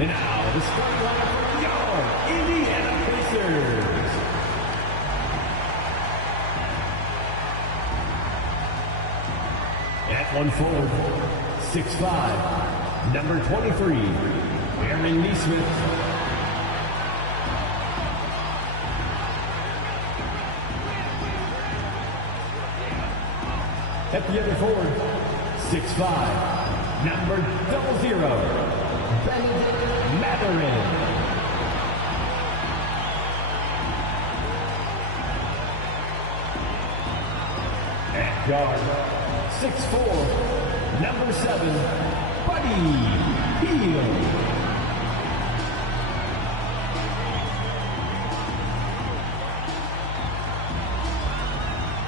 And now, the starting lineup for your Indiana Pacers. At 1 forward, 6'5", number 23, Aaron Nesmith. At the other forward, 6'5", number 00, Bennedict Mathurin. At guard, 6'4", number 7, Buddy Hield.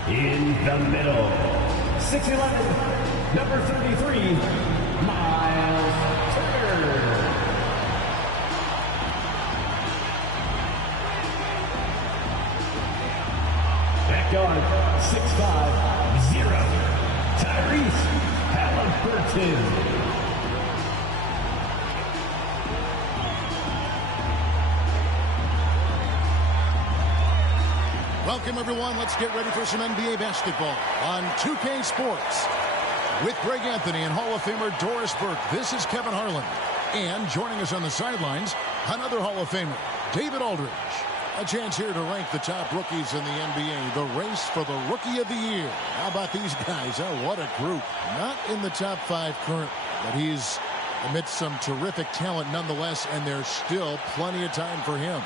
In the middle, 6'11", number 33, Miles Turner. At guard, 6'5", 0, Tyrese Halliburton. Welcome, everyone. Let's get ready for some NBA basketball on 2K Sports. With Greg Anthony and Hall of Famer Doris Burke, this is Kevin Harlan. And joining us on the sidelines, another Hall of Famer, David Aldridge. A chance here to rank the top rookies in the NBA, the race for the Rookie of the Year. How about these guys? Oh, what a group. Not in the top 5 currently, but he's amidst some terrific talent nonetheless, and there's still plenty of time for him.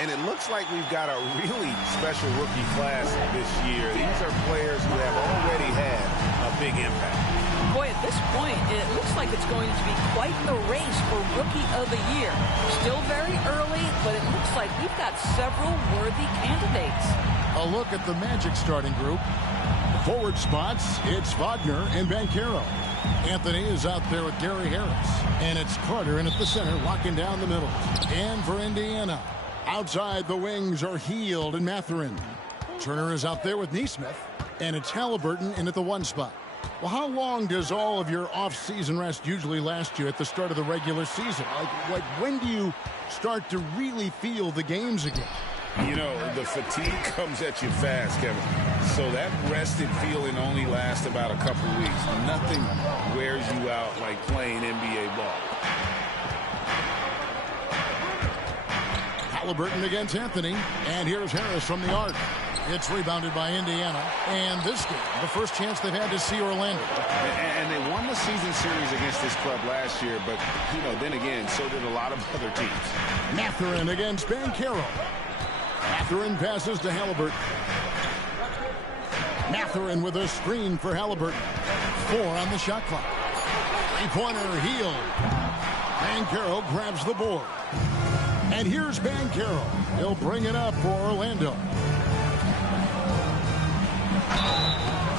And it looks like we've got a really special rookie class this year. These are players who have already had a big impact. Boy, at this point, it looks like it's going to be quite the race for Rookie of the Year. Still very early, but it looks like we've got several worthy candidates. A look at the Magic starting group. Forward spots, it's Wagner and Banchero. Anthony is out there with Gary Harris. And it's Carter in at the center, locking down the middle. And for Indiana, outside the wings are Hield and Mathurin. Turner is out there with Nesmith. And it's Halliburton in at the 1 spot. Well, how long does all of your off-season rest usually last you at the start of the regular season? Like when do you start to really feel the games again? You know, the fatigue comes at you fast, Kevin. So that rested feeling only lasts about a couple weeks. Nothing wears you out like playing NBA ball. Halliburton against Anthony. And here's Harris from the arc. It's rebounded by Indiana. And this game, the first chance they've had to see Orlando. And they won the season series against this club last year, but, you know, then again, so did a lot of other teams. Mathurin against Banchero. Mathurin passes to Halliburton. Mathurin with a screen for Halliburton. 4 on the shot clock. Three-pointer, Hield. Banchero grabs the board. And here's Banchero. He'll bring it up for Orlando.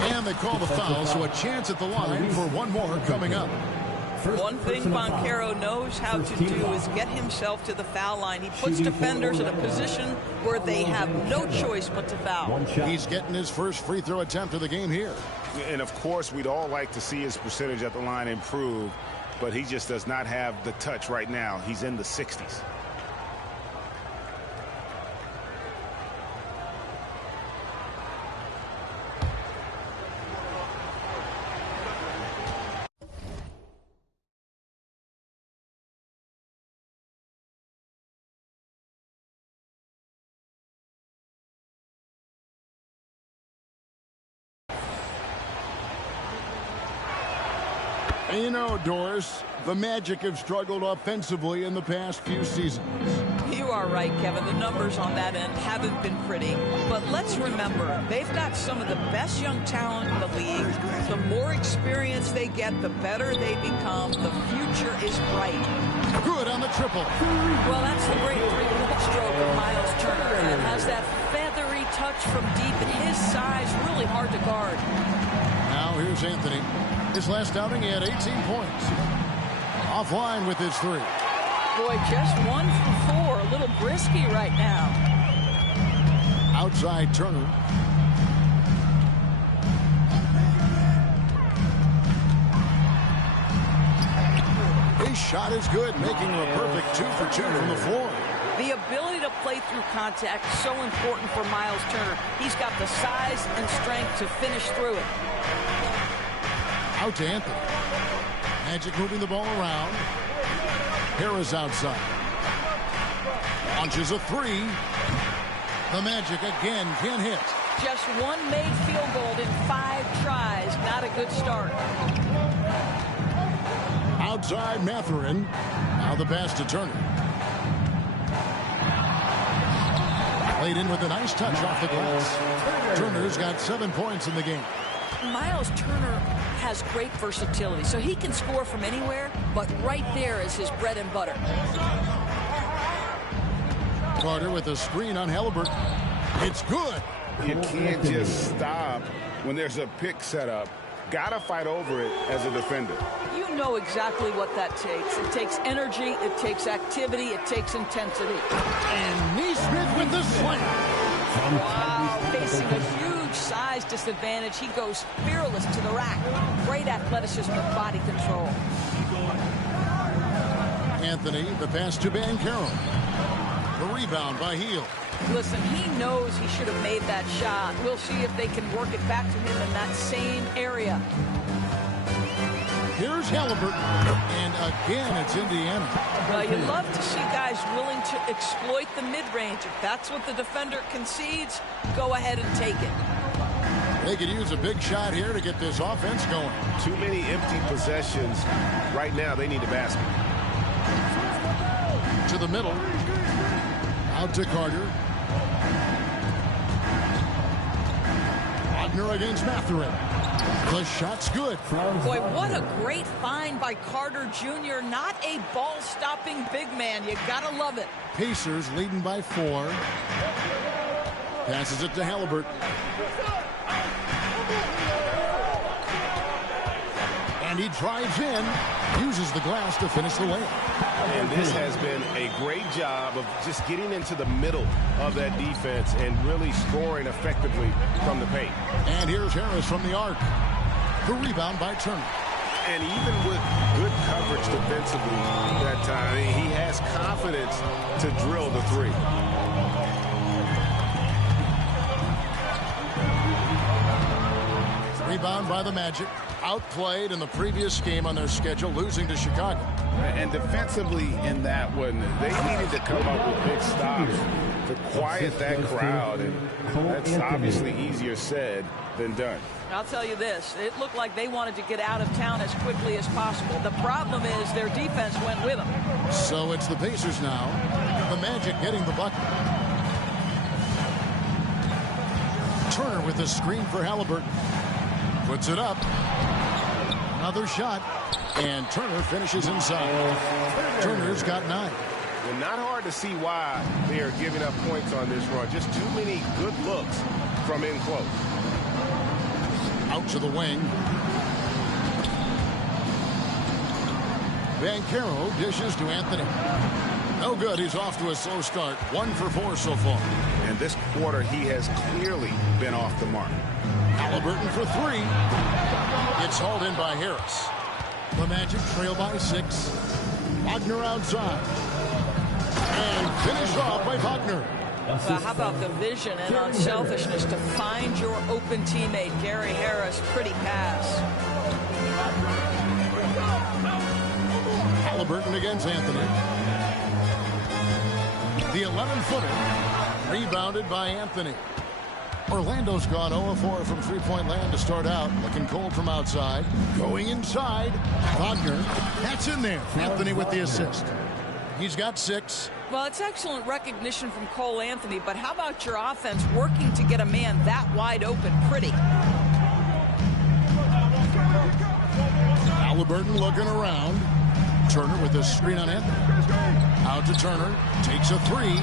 And they call the foul, so a chance at the line for one more coming up. One thing Banchero knows how to do is get himself to the foul line. He puts defenders in a position where they have no choice but to foul. He's getting his first free throw attempt of the game here. And, of course, we'd all like to see his percentage at the line improve, but he just does not have the touch right now. He's in the 60s. And you know, Doris, the Magic have struggled offensively in the past few seasons. You are right, Kevin. The numbers on that end haven't been pretty. But let's remember, they've got some of the best young talent in the league. The more experience they get, the better they become. The future is bright. Good on the triple. Well, that's the great three-point stroke of Miles Turner. And it has that feathery touch from deep. At his size, really hard to guard. Now here's Anthony. His last outing, he had 18 points. Offline with his 3. Boy, just 1 for 4. A little brisky right now. Outside Turner. shot is good, making him a perfect 2 for 2 from the floor. The ability to play through contact is so important for Miles Turner. He's got the size and strength to finish through it. Out to Anthony. Magic moving the ball around. Harris outside. Launches a 3. The Magic again can hit. Just one made field goal in 5 tries. Not a good start. Outside Mathurin. Now the pass to Turner. Played in with a nice touch off the glass. Turner's got 7 points in the game. Miles Turner has great versatility, so he can score from anywhere, but right there is his bread and butter. Carter with a screen on Halliburton. It's good. You can't just stop when there's a pick set up. Gotta fight over it as a defender. You know exactly what that takes. It takes energy, it takes activity, it takes intensity. And Neesmith with the slam. Wow, facing a huge size disadvantage, he goes fearless to the rack. Great athleticism and body control. Anthony, the pass to Banchero. The rebound by Hield. Listen, he knows he should have made that shot. We'll see if they can work it back to him in that same area. Here's Halliburton. And again, it's Indiana. Well, you love to see guys willing to exploit the mid-range. If that's what the defender concedes, go ahead and take it. They could use a big shot here to get this offense going. Too many empty possessions. Right now, they need a basket. To the middle. Out to Carter. Wagner against Mathurin. The shot's good. Boy, what a great find by Carter Jr. Not a ball-stopping big man. You gotta love it. Pacers leading by 4. Passes it to Halliburton. And he drives in. Uses the glass to finish the layup. And this has been a great job of just getting into the middle of that defense and really scoring effectively from the paint. And here's Harris from the arc. The rebound by Turner. And even with good coverage defensively that time, he has confidence to drill the 3. Rebound by the Magic. Outplayed in the previous game on their schedule, losing to Chicago. And defensively in that one, they needed to come up with big stops to quiet that crowd. And that's obviously easier said than done. I'll tell you this, it looked like they wanted to get out of town as quickly as possible. The problem is their defense went with them. So it's the Pacers now. The Magic getting the bucket. Turner with the screen for Halliburton. Puts it up. Another shot. And Turner finishes inside. Turner's got 9. Well, not hard to see why they are giving up points on this run. Just too many good looks from in close. Out to the wing. Banchero dishes to Anthony. No good. He's off to a slow start. 1 for 4 so far. And this quarter, he has clearly been off the mark. Halliburton for 3. It's hauled in by Harris. The Magic trail by 6. Wagner outside. And finished off by Wagner. Well, how about the vision and unselfishness to find your open teammate, Gary Harris? Pretty pass. Halliburton against Anthony. The 11-footer rebounded by Anthony. Orlando's gone 0-4 from three-point land to start out. Looking cold from outside. Going inside. Wagner. That's in there. Anthony with the assist. He's got 6. Well, it's excellent recognition from Cole Anthony, but how about your offense working to get a man that wide open? Pretty. Halliburton looking around. Turner with a screen on Anthony. Out to Turner. Takes a 3.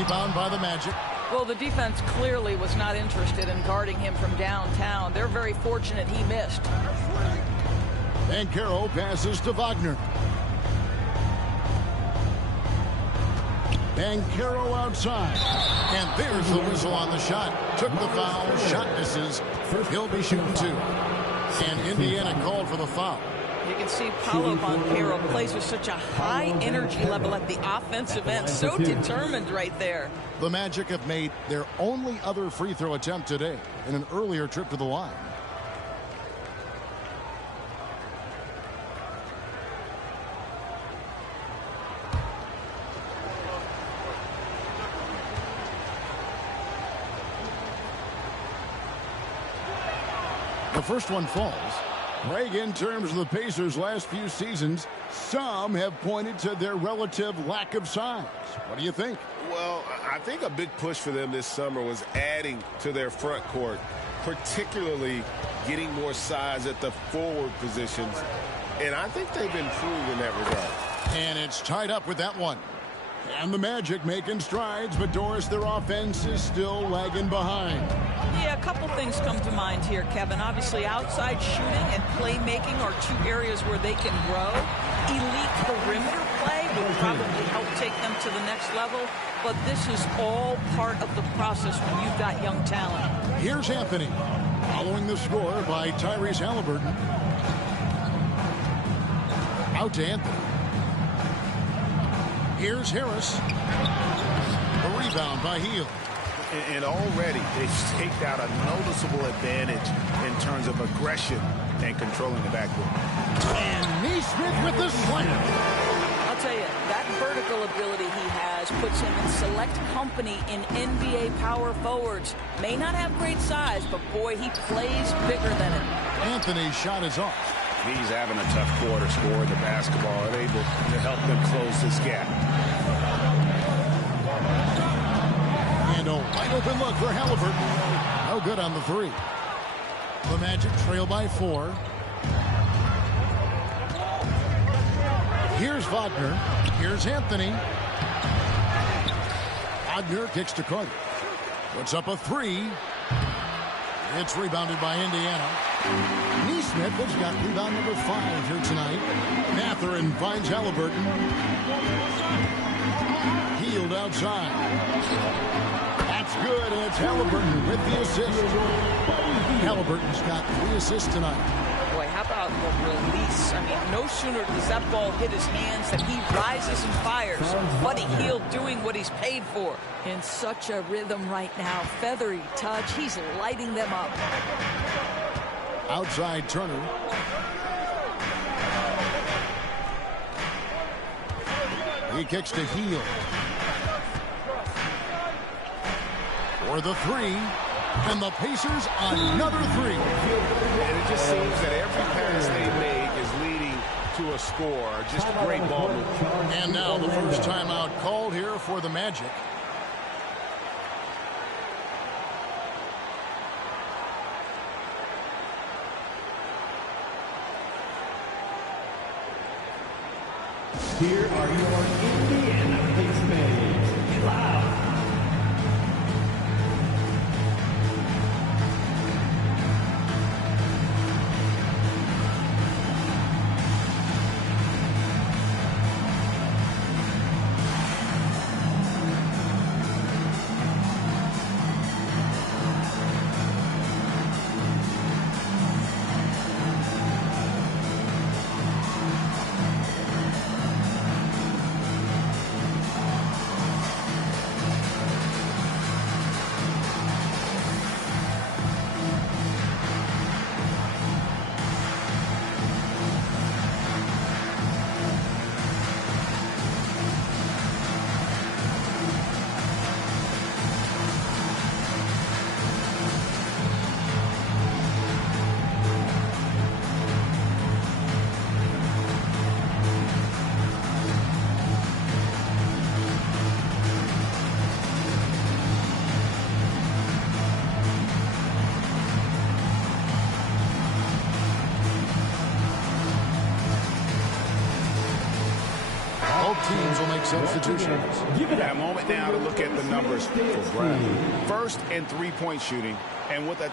Rebound by the Magic. Well, the defense clearly was not interested in guarding him from downtown. They're very fortunate he missed. Banchero passes to Wagner. Banchero outside. And there's the whistle on the shot. Took the foul. Shot misses. He'll be shooting 2. And Indiana called for the foul. You can see Paulo Banchero plays with such a high energy level at the offensive end. So determined right there. The Magic have made their only other free throw attempt today in an earlier trip to the line. The first one falls. Greg, in terms of the Pacers' last few seasons, some have pointed to their relative lack of size. What do you think? Well, I think a big push for them this summer was adding to their front court, particularly getting more size at the forward positions. And I think they've improved in that regard. And it's tied up with that one. And the Magic making strides, but Doris, their offense is still lagging behind. Yeah, a couple things come to mind here, Kevin. Obviously, outside shooting and playmaking are two areas where they can grow. Elite perimeter play would probably help take them to the next level, but this is all part of the process when you've got young talent. Here's Anthony, following the score by Tyrese Halliburton. Out to Anthony. Here's Harris. A rebound by Hield. And already they've staked out a noticeable advantage in terms of aggression and controlling the backcourt. And Neesmith with the slam. I'll tell you, that vertical ability he has puts him in select company in NBA power forwards. May not have great size, but boy, he plays bigger than it. Anthony's shot is off. He's having a tough quarter scoring the basketball and able to help them close this gap. And a wide open look for Halliburton. No good on the three. The Magic trail by 4. Here's Wagner. Here's Anthony. Wagner kicks to Carter. Puts up a 3. It's rebounded by Indiana. Neesmith has got rebound number 5 here tonight. Mathurin finds Halliburton. Hield outside. That's good, and it's Halliburton with the assist. Halliburton's got 3 assists tonight. Boy, how about the release? I mean, no sooner does that ball hit his hands than he rises and fires. Buddy Hield doing what he's paid for. In such a rhythm right now. Feathery touch. He's lighting them up. Outside Turner. He kicks to Hield. For the 3. And the Pacers another 3. And it just seems that every pass they make is leading to a score. Just great ball movement. And now the first timeout called here for the Magic. Here are your Indiana Pacers. Cloud. Teams will make substitutions. A moment now to look at the numbers for Brown. First and 3-point shooting, and with a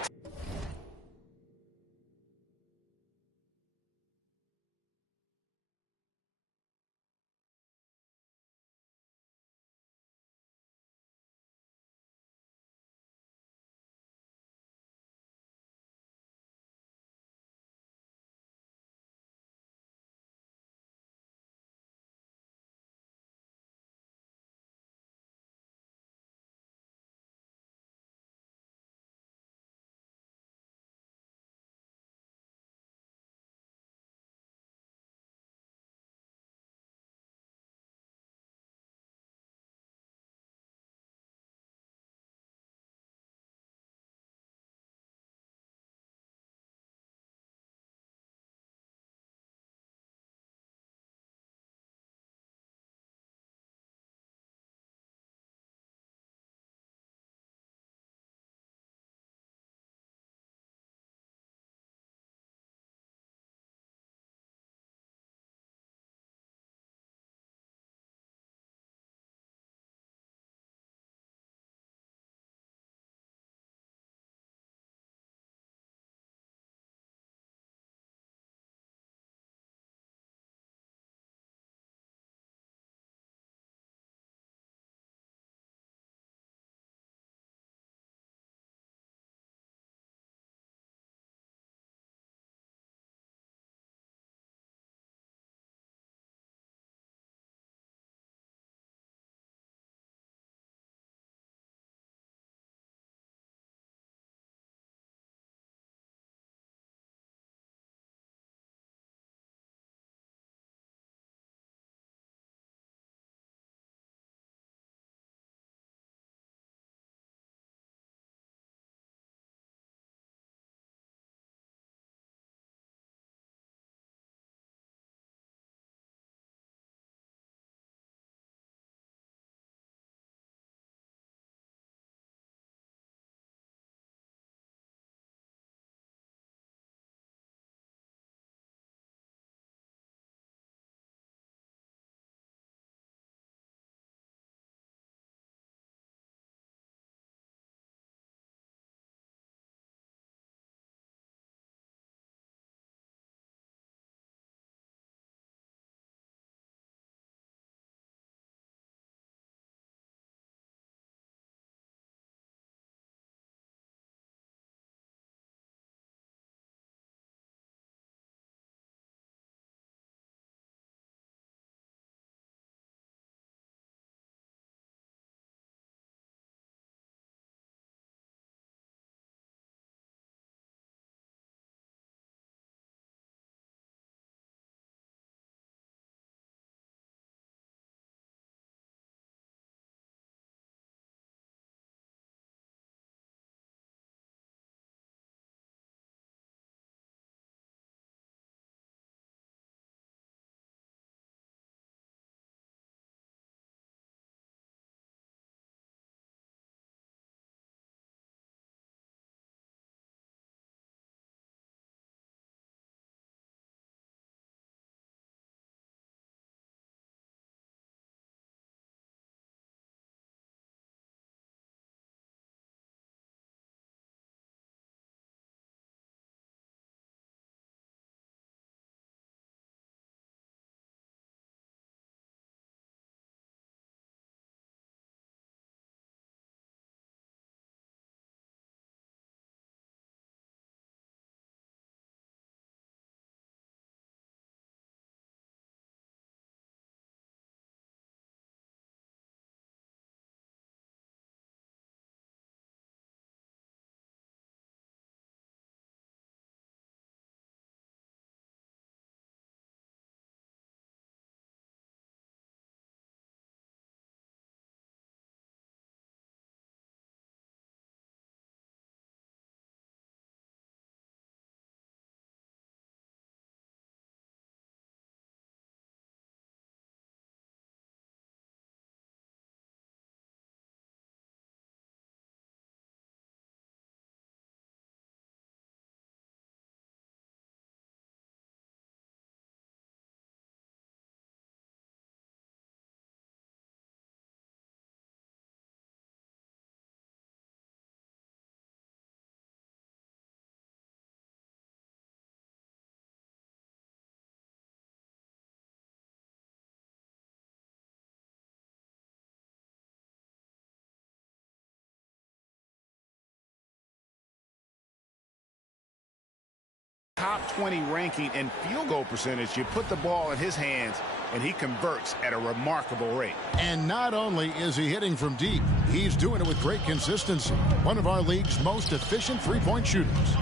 top 20 ranking in field goal percentage. You put the ball in his hands, and he converts at a remarkable rate. And not only is he hitting from deep, he's doing it with great consistency. One of our league's most efficient three-point shooters.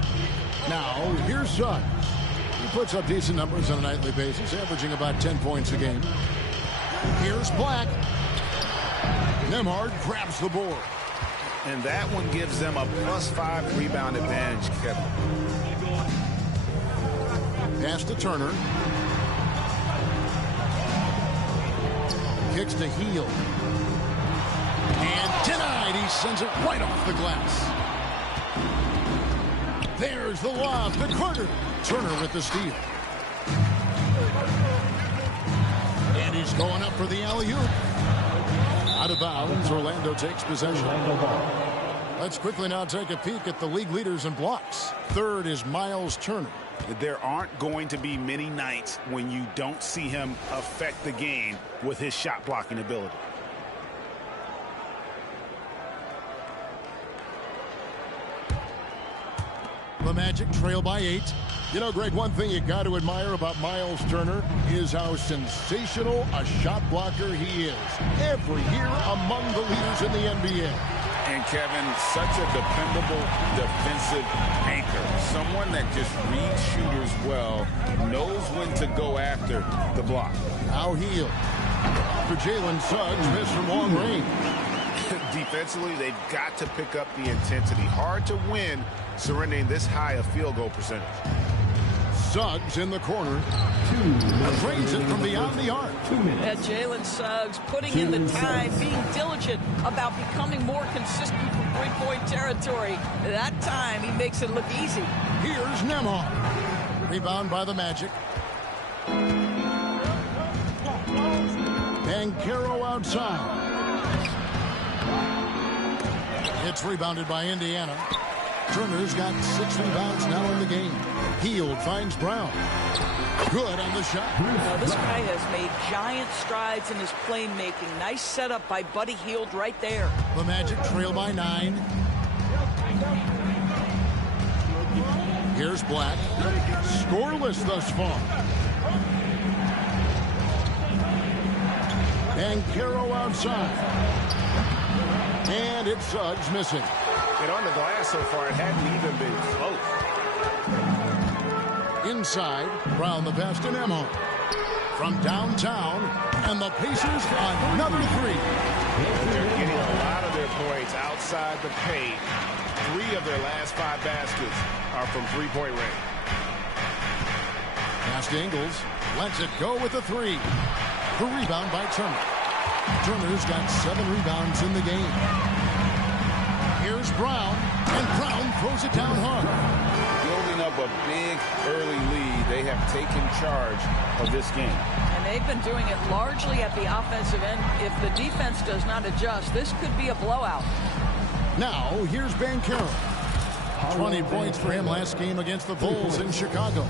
Now, here's Suggs. He puts up decent numbers on a nightly basis, averaging about 10 points a game. Here's Black. Nembhard grabs the board. And that one gives them a +5 rebound advantage, Kevin. Pass to Turner. Kicks to Hield. And denied. He sends it right off the glass. There's the lob to Carter. Turner with the steal. And he's going up for the alley-oop. Out of bounds, Orlando takes possession. Let's quickly now take a peek at the league leaders in blocks. Third is Miles Turner. There aren't going to be many nights when you don't see him affect the game with his shot blocking ability. The Magic trail by 8. You know, Greg, one thing you got to admire about Miles Turner is how sensational a shot blocker he is. Every year among the leaders in the NBA. And Kevin, such a dependable defensive anchor. Someone that just reads shooters well, knows when to go after the block. Now Hield. For Jalen Suggs, missed from long range. Defensively, they've got to pick up the intensity. Hard to win surrendering this high a field goal percentage. Suggs in the corner. Drains it from beyond the arc. And Jalen Suggs putting in the time, being diligent about becoming more consistent from three-point territory. That time, he makes it look easy. Here's Nembhard. Rebound by the Magic. Banchero outside. It's rebounded by Indiana. Turner's got 6 rebounds now in the game. Hield finds Brown. Good on the shot. Now, this guy has made giant strides in his playmaking. Nice setup by Buddy Hield right there. The Magic trail by 9. Here's Black. Scoreless thus far. Banchero outside. And it's Suggs missing. And on the glass so far, it hadn't even been close. Inside, Brown the pass to Nembhard. From downtown, and the Pacers another 3. They're getting a lot of their points outside the paint. 3 of their last 5 baskets are from three-point range. Pass to Ingles. Lets it go with the 3. The rebound by Turner. Turner's got 7 rebounds in the game. Here's Brown, and Brown throws it down hard. Building up a big early lead, they have taken charge of this game. And they've been doing it largely at the offensive end. If the defense does not adjust, this could be a blowout. Now, here's Banchero. 20 points for him last game against the Bulls in Chicago.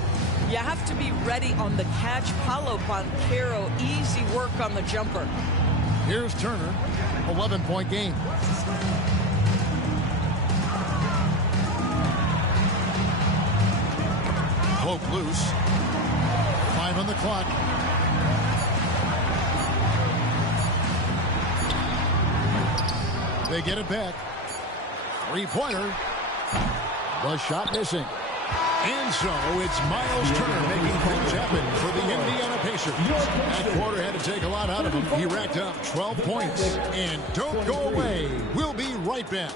You have to be ready on the catch. Paolo Banchero, easy work on the jumper. Here's Turner, 11-point game. Poke loose. 5 on the clock. They get it back. 3-pointer. The shot missing. And so it's Miles Turner making things happen for the Indiana Pacers. That quarter had to take a lot out of him. He racked up 12 points. And don't go away. We'll be right back.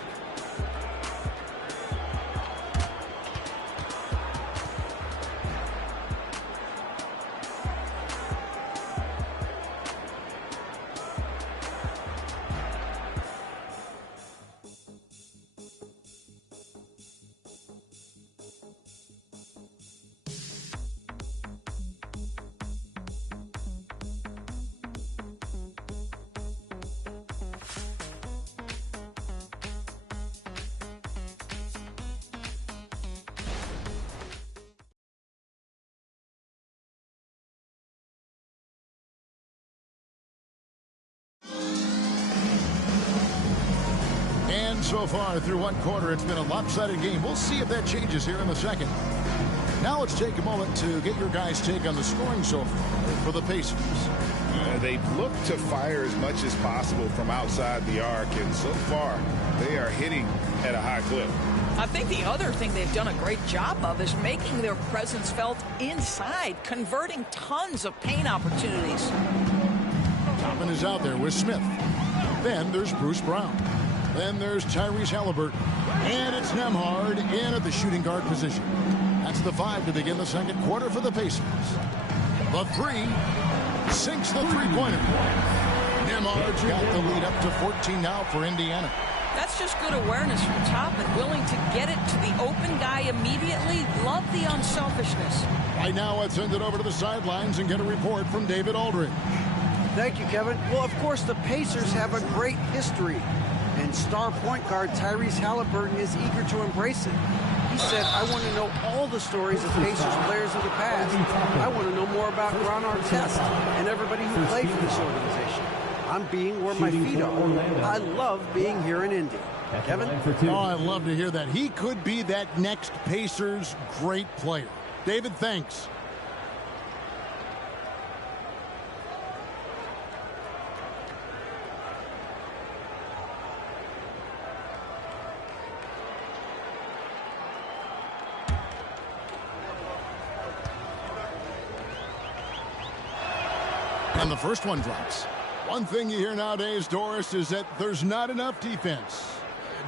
So far through one quarter, it's been a lopsided game. We'll see if that changes here in the second. Now let's take a moment to get your guys' take on the scoring so far for the Pacers. They've looked to fire as much as possible from outside the arc, and so far they are hitting at a high clip. I think the other thing they've done a great job of is making their presence felt inside, converting tons of paint opportunities. Toppin is out there with Smith. Then there's Bruce Brown. Then there's Tyrese Halliburton. And it's Nembhard in at the shooting guard position. That's the 5 to begin the second quarter for the Pacers. The 3 sinks the three-pointer. Nembhard's got the lead up to 14 now for Indiana. That's just good awareness from Toppin, willing to get it to the open guy immediately. Love the unselfishness. Right now, let's send it over to the sidelines and get a report from David Aldridge. Thank you, Kevin. Well, of course, the Pacers have a great history, and star point guard Tyrese Halliburton is eager to embrace it. He said, I want to know all the stories of Pacers players of the past. I want to know more about Ron Artest and everybody who played for this organization. I'm being where my feet are. I love being here in Indy. Kevin? Oh, I love to hear that. He could be that next Pacers great player. David, thanks. And the first one drops. One thing you hear nowadays, Doris, is that there's not enough defense.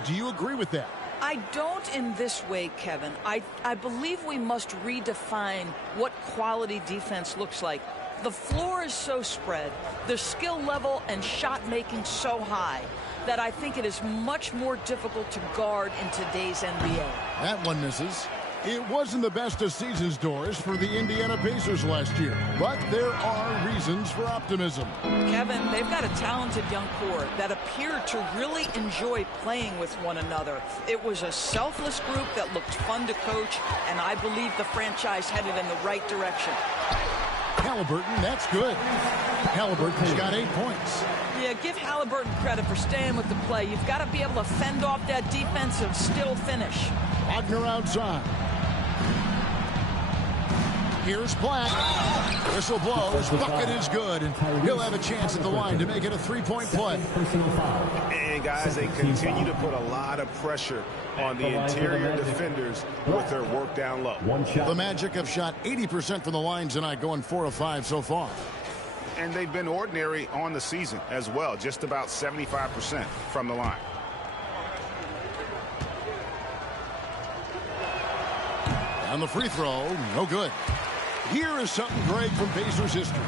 Do you agree with that? I don't in this way, Kevin. I believe we must redefine what quality defense looks like. The floor is so spread, the skill level and shot making so high that I think it is much more difficult to guard in today's NBA. That one misses. It wasn't the best of seasons, Doris, for the Indiana Pacers last year, but there are reasons for optimism. Kevin, they've got a talented young core that appeared to really enjoy playing with one another. It was a selfless group that looked fun to coach, and I believe the franchise headed in the right direction. Halliburton, that's good. Halliburton's got 8 points. Yeah, give Halliburton credit for staying with the play. You've got to be able to fend off that defense and still finish. Wagner outside. Here's Black. Whistle blows. Bucket is good. And he'll have a chance at the line to make it a three-point play. And, guys, they continue to put a lot of pressure on the interior defenders with their work down low. The Magic have shot 80% from the line tonight, going 4 of 5 so far. And they've been ordinary on the season as well, just about 75% from the line. And the free throw, no good. Here is something great from Pacers history.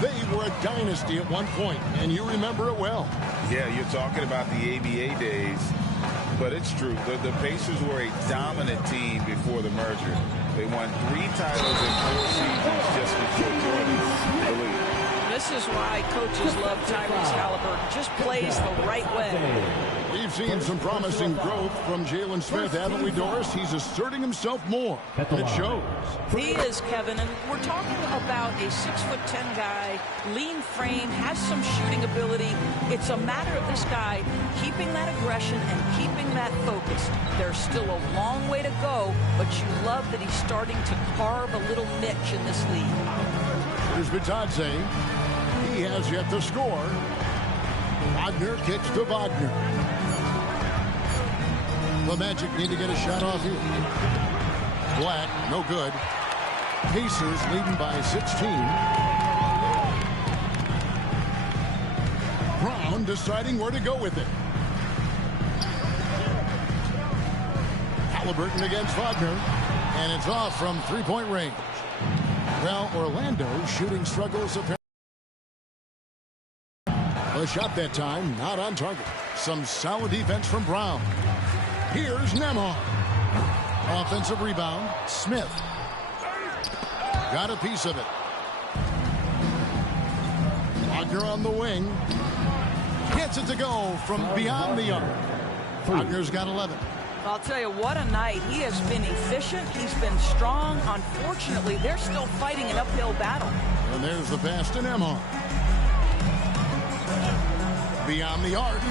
They were a dynasty at one point, and you remember it well. Yeah, you're talking about the ABA days, but it's true. The Pacers were a dominant team before the merger. They won 3 titles in 4 seasons just before joining the league. This is why coaches love Tyrese Halliburton. Just plays the right way. We've seen some promising growth from Jalen Smith, haven't we, Doris? He's asserting himself more, and it shows. He is, Kevin, and we're talking about a 6'10" guy, lean frame, has some shooting ability. It's a matter of this guy keeping that aggression and keeping that focus. There's still a long way to go, but you love that he's starting to carve a little niche in this league. Here's Bitadze. He has yet to score. Wagner kicks to Wagner. The Magic need to get a shot off here. Black, no good. Pacers leading by 16. Brown deciding where to go with it. Halliburton against Wagner. And it's off from three-point range. Well, Orlando's shooting struggles apparently. A shot that time, not on target. Some solid defense from Brown. Here's Nembhard. Offensive rebound, Smith. Got a piece of it. Wagner on the wing. Gets it to go from beyond the arc. Wagner's got 11. I'll tell you, what a night. He has been efficient. He's been strong. Unfortunately, they're still fighting an uphill battle. And there's the pass to Nembhard. Beyond the arc.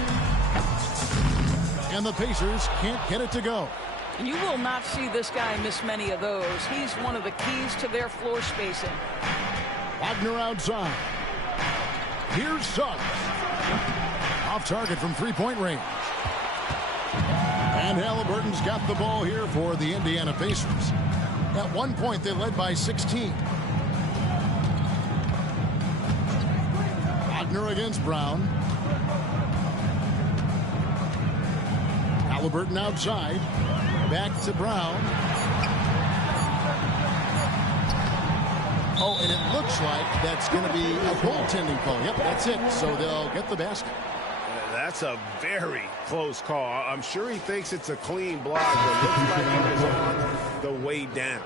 And the Pacers can't get it to go. And you will not see this guy miss many of those. He's one of the keys to their floor spacing. Wagner outside. Here's Suggs. Off target from three-point range. And Halliburton's got the ball here for the Indiana Pacers. At one point, they led by 16. Wagner against Brown. Halliburton outside. Back to Brown. Oh, and it looks like that's going to be a goaltending call. Yep, that's it. So they'll get the basket. That's a very close call. I'm sure he thinks it's a clean block, but looks like he was on the way down.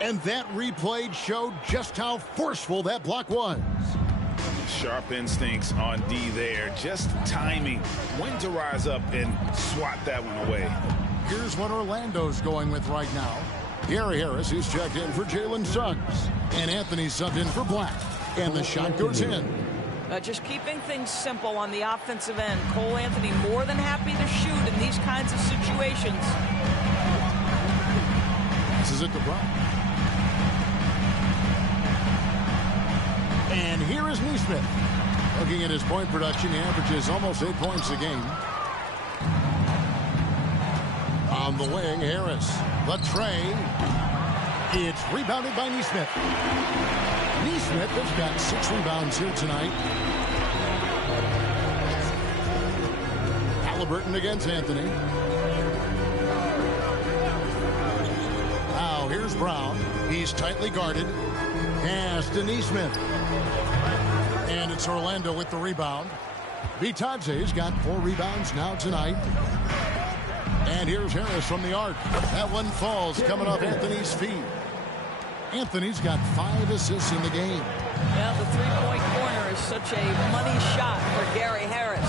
And that replay showed just how forceful that block was. Sharp instincts on D there. Just timing when to rise up and swat that one away. Here's what Orlando's going with right now. Gary Harris, who's checked in for Jalen Suggs. And Anthony subbed in for Black. And the shot goes in. Just keeping things simple on the offensive end. Cole Anthony more than happy to shoot in these kinds of situations. This is it to Brown. And here is Neesmith. Looking at his point production, he averages almost 8 points a game. On the wing, Harris. The tray. It's rebounded by Neesmith. Neesmith has got 6 rebounds here tonight. Halliburton against Anthony. Now here's Brown. He's tightly guarded. Pass to Neesmith. And it's Orlando with the rebound. Bitadze's got 4 rebounds now tonight. And here's Harris from the arc. That one falls coming off Anthony's feet. Anthony's got 5 assists in the game. Yeah, the three-point corner is such a money shot for Gary Harris.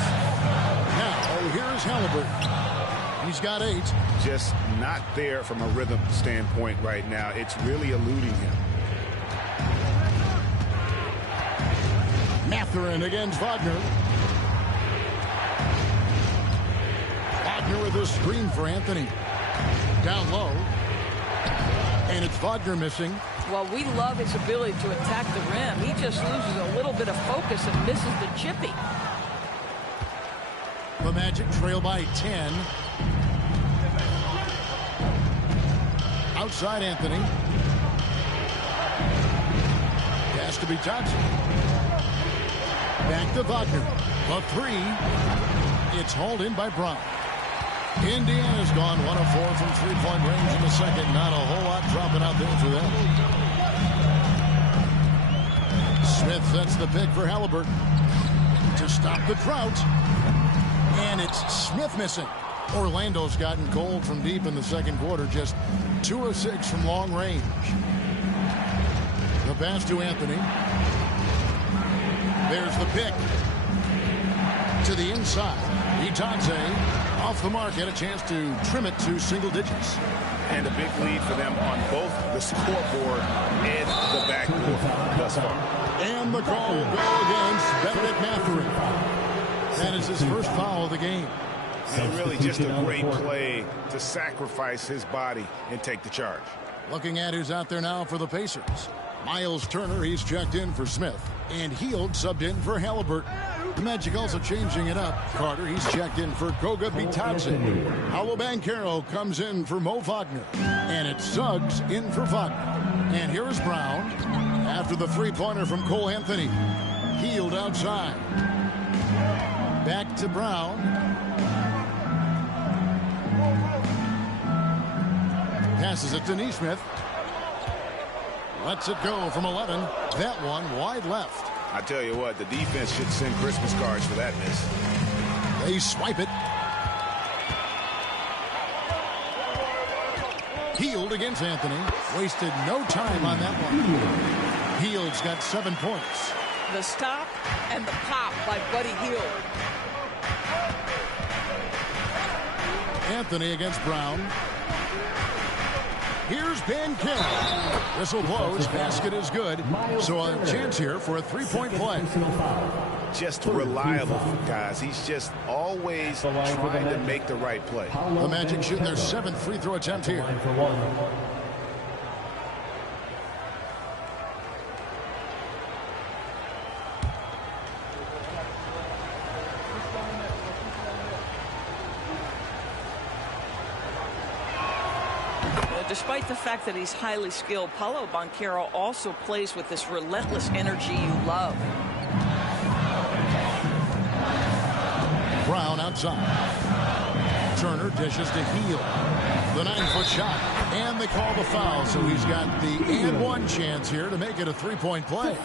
Now, here's Halliburton. He's got 8. Just not there from a rhythm standpoint right now. It's really eluding him. Mathurin against Wagner. Wagner with a screen for Anthony. Down low. And it's Wagner missing. Well, we love his ability to attack the rim. He just loses a little bit of focus and misses the chippy. The Magic trail by 10. Outside Anthony. Pass to Bitadze. Back to Wagner. The 3. It's hauled in by Brown. Indiana's gone 1 of 4 from three-point range in the second. Not a whole lot dropping out there for them. Smith sets the pick for Halliburton to stop the drought. And it's Smith missing. Orlando's gotten cold from deep in the second quarter. Just 2 of 6 from long range. The pass to Anthony. There's the pick. To the inside. Bitadze off the mark, had a chance to trim it to single digits. And a big lead for them on both the scoreboard and the backboard thus far. And the call will go against Benedict Mathurin. That is his first foul of the game. And really just a great play to sacrifice his body and take the charge. Looking at who's out there now for the Pacers. Miles Turner, he's checked in for Smith. And Hield subbed in for Halliburton. The Magic also changing it up. Carter, he's checked in for Goga Bitadze. Paolo Banchero comes in for Mo Wagner. And it's Suggs in for Wagner. And here's Brown after the three-pointer from Cole Anthony. Hield outside. Back to Brown. Passes it to Neesmith. Lets it go from 11. That one wide left. I tell you what, the defense should send Christmas cards for that miss. They swipe it. Hield against Anthony. Wasted no time on that one. Hield's got 7 points. The stop and the pop by Buddy Hield. Anthony against Brown. Here's Banchero. This will blow. His basket is good. So a chance here for a three-point play. Just reliable, guys. He's just always trying to make the right play. The Magic shooting their 7th free throw attempt here. Despite the fact that he's highly skilled, Paolo Banchero also plays with this relentless energy you love. Brown outside. Turner dishes to Hield. The 9-foot shot. And they call the foul, so he's got the and one chance here to make it a three-point play.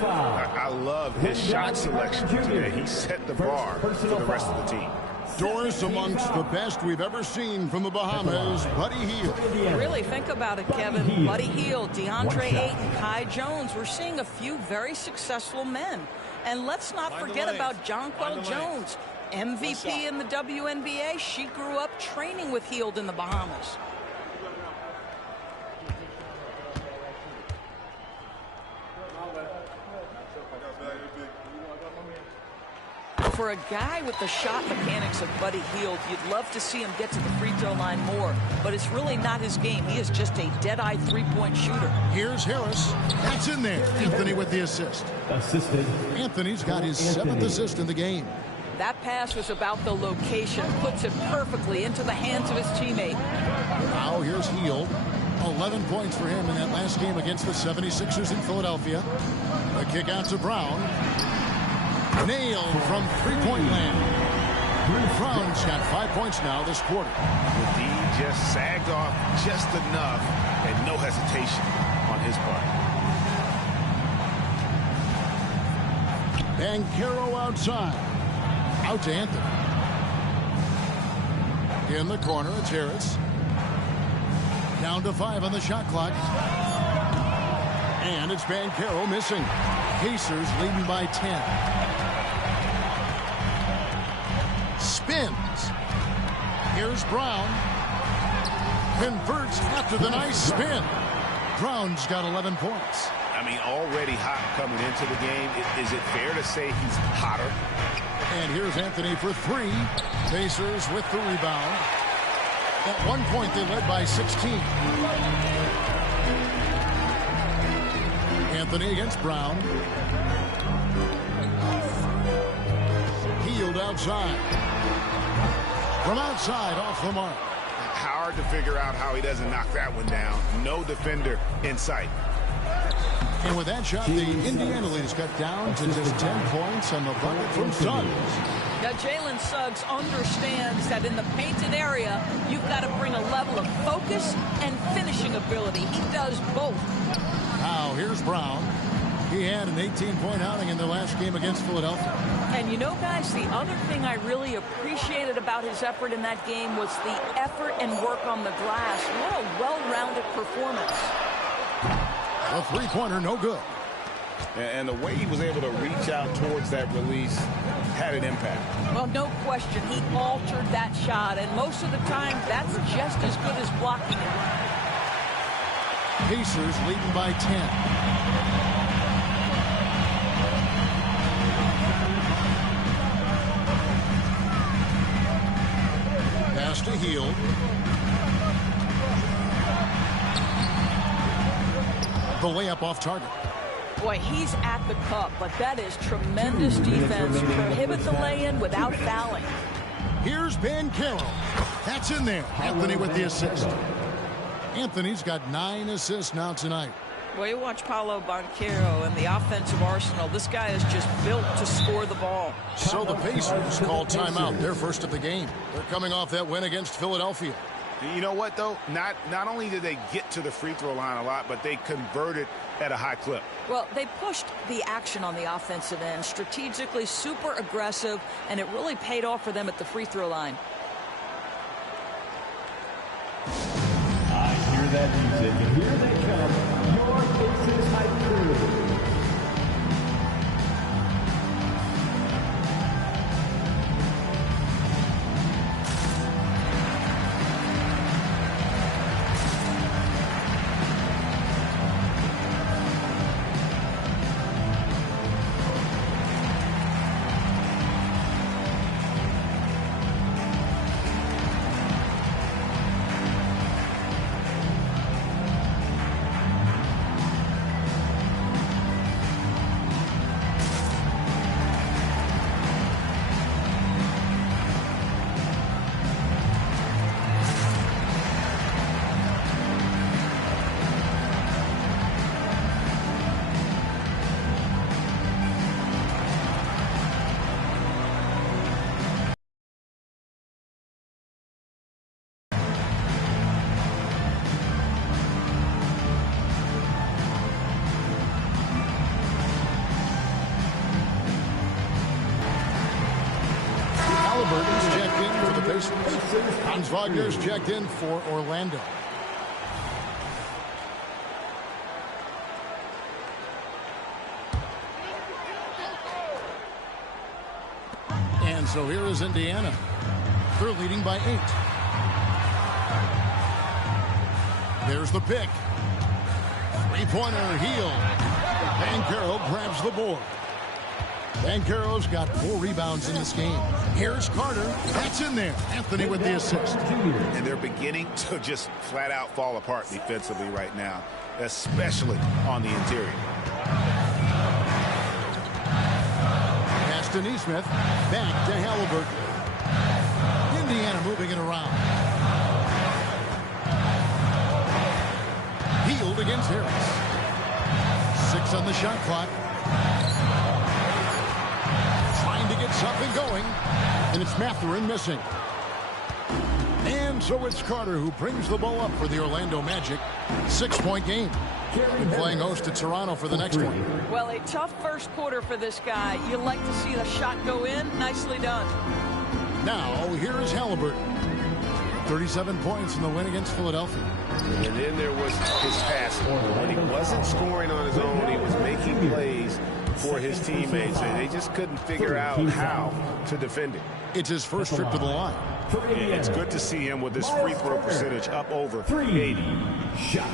I love his shot selection today. He set the bar for the rest of the team. Doris amongst the best we've ever seen from the Bahamas, Buddy Hield. Really think about it, Kevin. Buddy Hield, DeAndre Ayton, Kai Jones. We're seeing a few very successful men. And let's not forget about Jonquel Jones, MVP in the WNBA. She grew up training with Hield in the Bahamas. For a guy with the shot mechanics of Buddy Hield, you'd love to see him get to the free throw line more, but it's really not his game. He is just a dead-eye three-point shooter. Here's Harris. That's in there. Anthony with the assist. Anthony's got his 7th assist in the game. That pass was about the location. Puts it perfectly into the hands of his teammate. Now here's Hield. 11 points for him in that last game against the 76ers in Philadelphia. A kick out to Brown. Nailed from three-point land. Brown's got 5 points now this quarter. The D just sagged off just enough and no hesitation on his part. Banchero outside. Out to Anthony. In the corner, it's Harris. Down to 5 on the shot clock. And it's Banchero missing. Pacers leading by 10. Spins. Here's Brown. Converts after the nice spin. Brown's got 11 points. I mean, already hot coming into the game. Is it fair to say he's hotter? And here's Anthony for 3. Pacers with the rebound. At one point, they led by 16. Anthony against Brown. Hield outside. From outside, off the mark. Hard to figure out how he doesn't knock that one down. No defender in sight. And with that shot, the Indiana lead is cut down to just 10 points on the bucket from Suggs. Now, Jalen Suggs understands that in the painted area, you've got to bring a level of focus and finishing ability. He does both. Now, here's Brown. He had an 18-point outing in their last game against Philadelphia. And you know, guys, the other thing I really appreciated about his effort in that game was the effort and work on the glass. What a well-rounded performance. A three-pointer, no good. And the way he was able to reach out towards that release had an impact. Well, no question. He altered that shot, and most of the time, that's just as good as blocking it. Pacers leading by 10. To Hield. The layup off target. Boy, he's at the cup, but that is tremendous defense. Prohibit the lay-in without fouling. Here's Banchero. That's in there. Anthony with the assist. Anthony's got 9 assists now tonight. Well, you watch Paolo Banchero and the offensive arsenal. This guy is just built to score the ball. So the Pacers call timeout. They're first of the game. They're coming off that win against Philadelphia. You know what, though? Not only did they get to the free throw line a lot, but they converted at a high clip. Well, they pushed the action on the offensive end, strategically super aggressive, and it really paid off for them at the free throw line. I hear that music, and here they come, your Pacers hype crew. Franz Wagner's checked in for Orlando. And so here is Indiana. They're leading by 8. There's the pick. Three-pointer, heel. Banchero grabs the board. Banchero's got 4 rebounds in this game. Here's Carter. That's in there. Anthony with the assist. And they're beginning to just flat out fall apart defensively right now, especially on the interior. Pass to Nesmith. Back to Halliburton. Indiana moving it around. Healed against Harris. 6 on the shot clock. Trying to get something going. And it's Mathurin missing. And so it's Carter who brings the ball up for the Orlando Magic. 6-point game. And playing host to Toronto for the next one. Well, a tough first quarter for this guy. You like to see the shot go in. Nicely done. Now, here is Halliburton. 37 points in the win against Philadelphia. And then there was his passing. When he wasn't scoring on his own, he was making plays for his teammates, and they just couldn't figure out how to defend it. It's his first trip to the line. And it's good to see him with his free throw percentage up over 80 shots.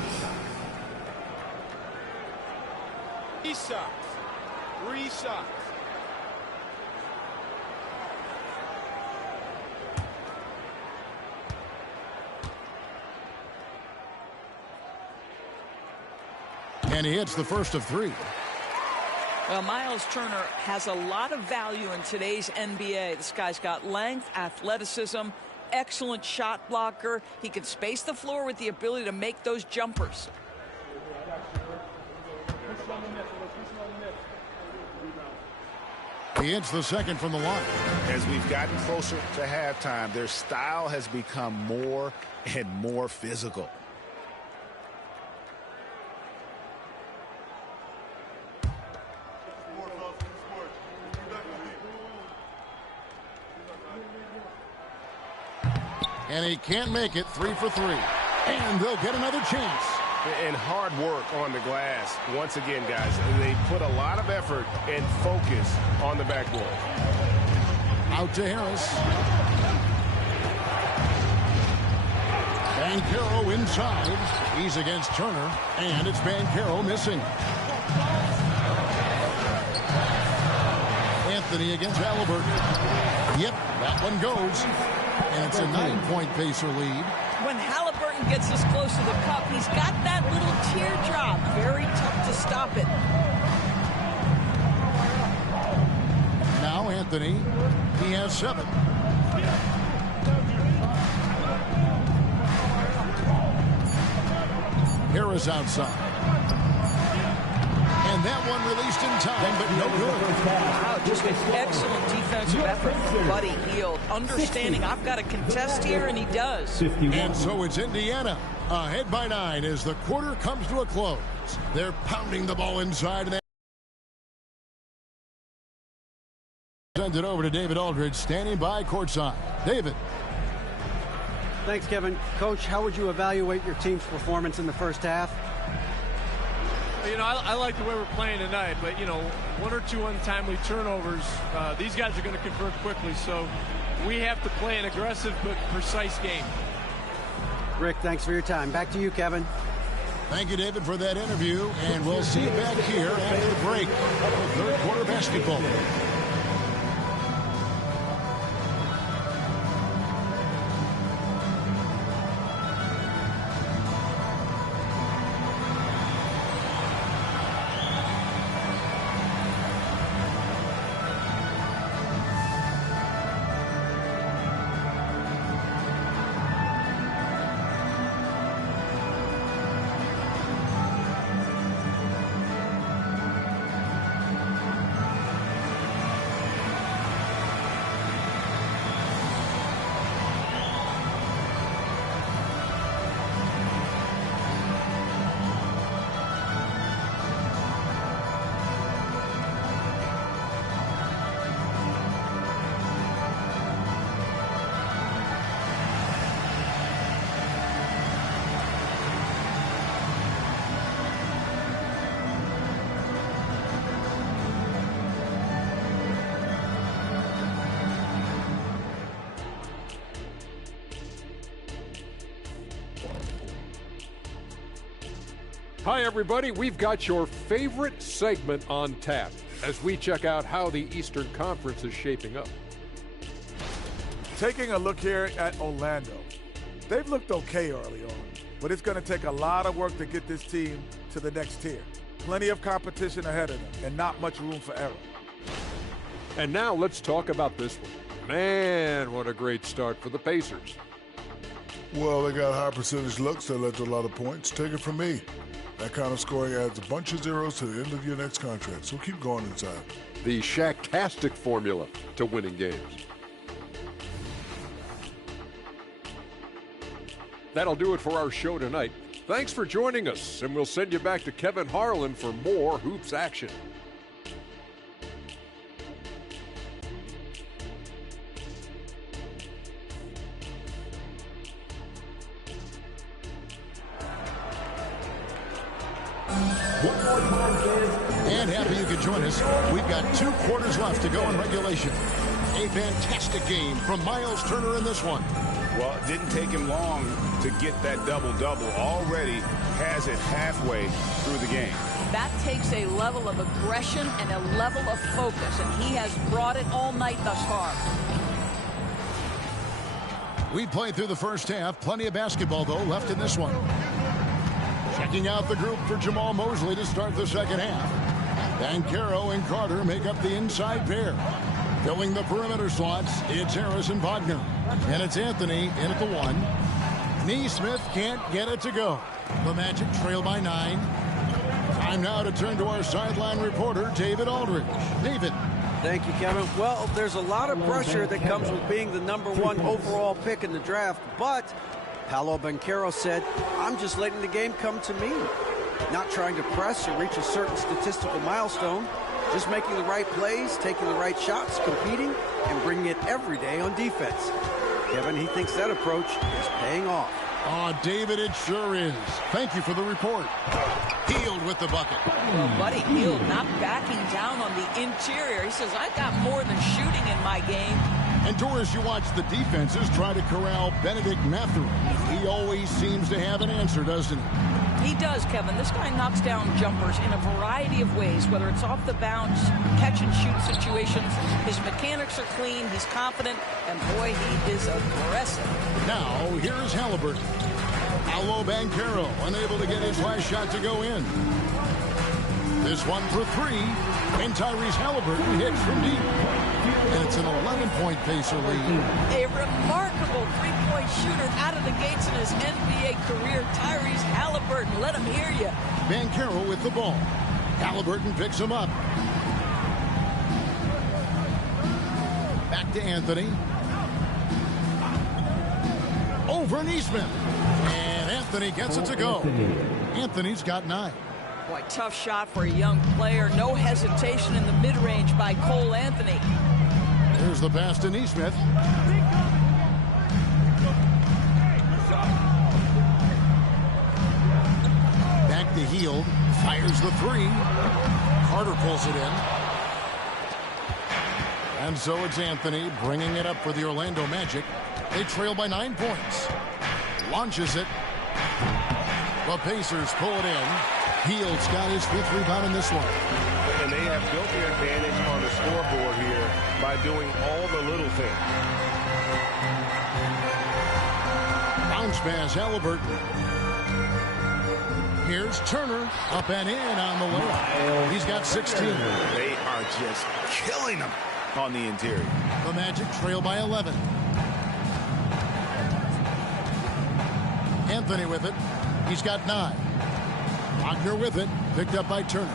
Three shots. 3 shots. And he hits the first of 3. Well, Miles Turner has a lot of value in today's NBA. This guy's got length, athleticism, excellent shot blocker. He can space the floor with the ability to make those jumpers. He hits the second from the line. As we've gotten closer to halftime, their style has become more and more physical. And he can't make it. 3 for 3. And they'll get another chance. And hard work on the glass. Once again, guys, they put a lot of effort and focus on the backboard. Out to Harris. Banchero inside. He's against Turner. And it's Banchero missing. Anthony against Halliburton. Yep, that one goes. And it's a 9-point Pacer lead. When Halliburton gets this close to the cup, he's got that little teardrop. Very tough to stop it. Now Anthony, he has 7. Harris outside. And that one released in time, but no good. Wow, just an excellent defensive effort. Buddy Hield, understanding I've got to contest here, and he does. And so it's Indiana ahead by 9 as the quarter comes to a close. They're pounding the ball inside. And they send it over to David Aldridge, standing by courtside. David. Thanks, Kevin. Coach, how would you evaluate your team's performance in the first half? You know, I like the way we're playing tonight, but, you know, 1 or 2 untimely turnovers, these guys are going to convert quickly, so we have to play an aggressive but precise game. Rick, thanks for your time. Back to you, Kevin. Thank you, David, for that interview, and we'll see you back here after the break of third quarter basketball. Hi, everybody. We've got your favorite segment on tap as we check out how the Eastern Conference is shaping up. Taking a look here at Orlando. They've looked okay early on, but it's going to take a lot of work to get this team to the next tier. Plenty of competition ahead of them and not much room for error. And now let's talk about this one. Man, what a great start for the Pacers. Well, they got high percentage looks that led to a lot of points. Take it from me. That kind of scoring adds a bunch of zeros to the end of your next contract, so keep going inside. The Shaq-tastic formula to winning games. That'll do it for our show tonight. Thanks for joining us, and we'll send you back to Kevin Harlan for more hoops action. And happy you could join us. We've got 2 quarters left to go in regulation. A fantastic game from Miles Turner in this one. Well, it didn't take him long to get that double-double. Already has it halfway through the game. That takes a level of aggression and a level of focus, and he has brought it all night thus far. We played through the first half. Plenty of basketball, though, left in this one. Checking out the group for Jamal Mosley to start the second half. Banchero and Carter make up the inside pair. Filling the perimeter slots, it's Harrison Wagner. And it's Anthony in at the 1. Nesmith can't get it to go. The Magic trail by 9. Time now to turn to our sideline reporter, David Aldridge. David. Thank you, Kevin. Well, there's a lot of pressure that comes with being the #1 overall pick in the draft, but Paolo Banchero said, I'm just letting the game come to me. Not trying to press or reach a certain statistical milestone, just making the right plays, taking the right shots, competing, and bringing it every day on defense. Kevin, he thinks that approach is paying off. Oh, David, it sure is. Thank you for the report. Hield with the bucket. Well, Buddy Hield not backing down on the interior. He says, I got more than shooting in my game. And Doris, you watch the defenses try to corral Benedict Mathurin. He always seems to have an answer, doesn't he? He does, Kevin. This guy knocks down jumpers in a variety of ways, whether it's off the bounce, catch and shoot situations. His mechanics are clean, he's confident, and boy, he is aggressive. Now, here's Halliburton. Paolo Banchero unable to get his last shot to go in. This one for 3, and Tyrese Halliburton hits from deep. And it's an 11-point Pacer lead. A remarkable three-point shooter out of the gates in his NBA career, Tyrese Halliburton. Let him hear you. Banchero with the ball. Halliburton picks him up. Back to Anthony. Over Nesmith. And Anthony gets it to go. Anthony's got 9. Boy, tough shot for a young player. No hesitation in the mid-range by Cole Anthony. Here's the pass to Nesmith. Back to Hield. Fires the 3. Carter pulls it in. And so it's Anthony bringing it up for the Orlando Magic. They trail by 9 points. Launches it. The Pacers pull it in. Hield's got his 5th rebound in this one. And they have built their advantage on the scoreboard here by doing all the little things. Bounce pass, Halliburton. Here's Turner, up and in on the layup. He's got 16. They are just killing them on the interior. The Magic trail by 11. Anthony with it. He's got 9. Wagner with it, picked up by Turner.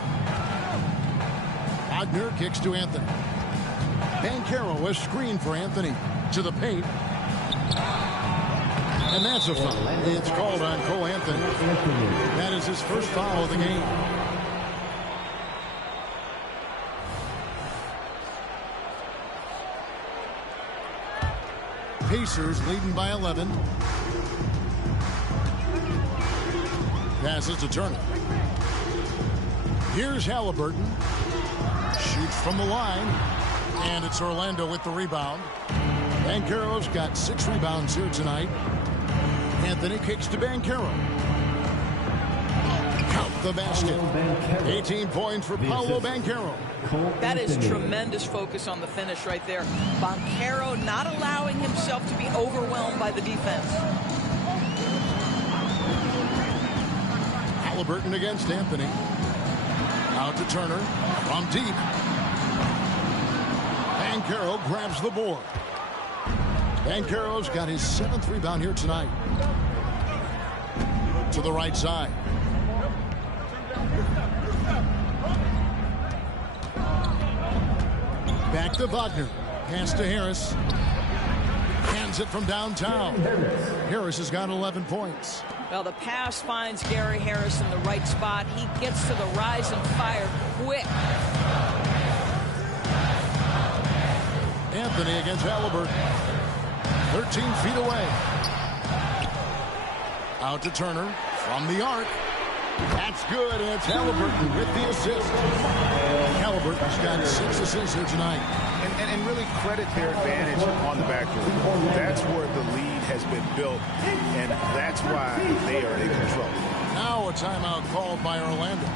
Wagner kicks to Anthony. Banchero, a screen for Anthony. To the paint. And that's a foul. It's called on Cole Anthony. That is his first foul of the game. Pacers leading by 11. Passes to Turner. Here's Halliburton. Shoots from the line. And it's Orlando with the rebound. Banchero's got 6 rebounds here tonight. Anthony kicks to Banchero. Count the basket. 18 points for Paolo Banchero. That is tremendous focus on the finish right there. Banchero not allowing himself to be overwhelmed by the defense. Haliburton against Anthony. Out to Turner from deep. Banchero grabs the board. Banchero's got his 7th rebound here tonight. To the right side. Back to Wagner. Pass to Harris. Hands it from downtown. Harris has got 11 points. Well, the pass finds Gary Harris in the right spot. He gets to the rise and fire quick. Anthony against Haliburton. 13 feet away. Out to Turner from the arc. That's good, and it's Haliburton with the assist. Haliburton's got 6 assists here tonight. And really credit their advantage on the backcourt. That's where the lead has been built, and that's why they are in control. Now a timeout called by Orlando.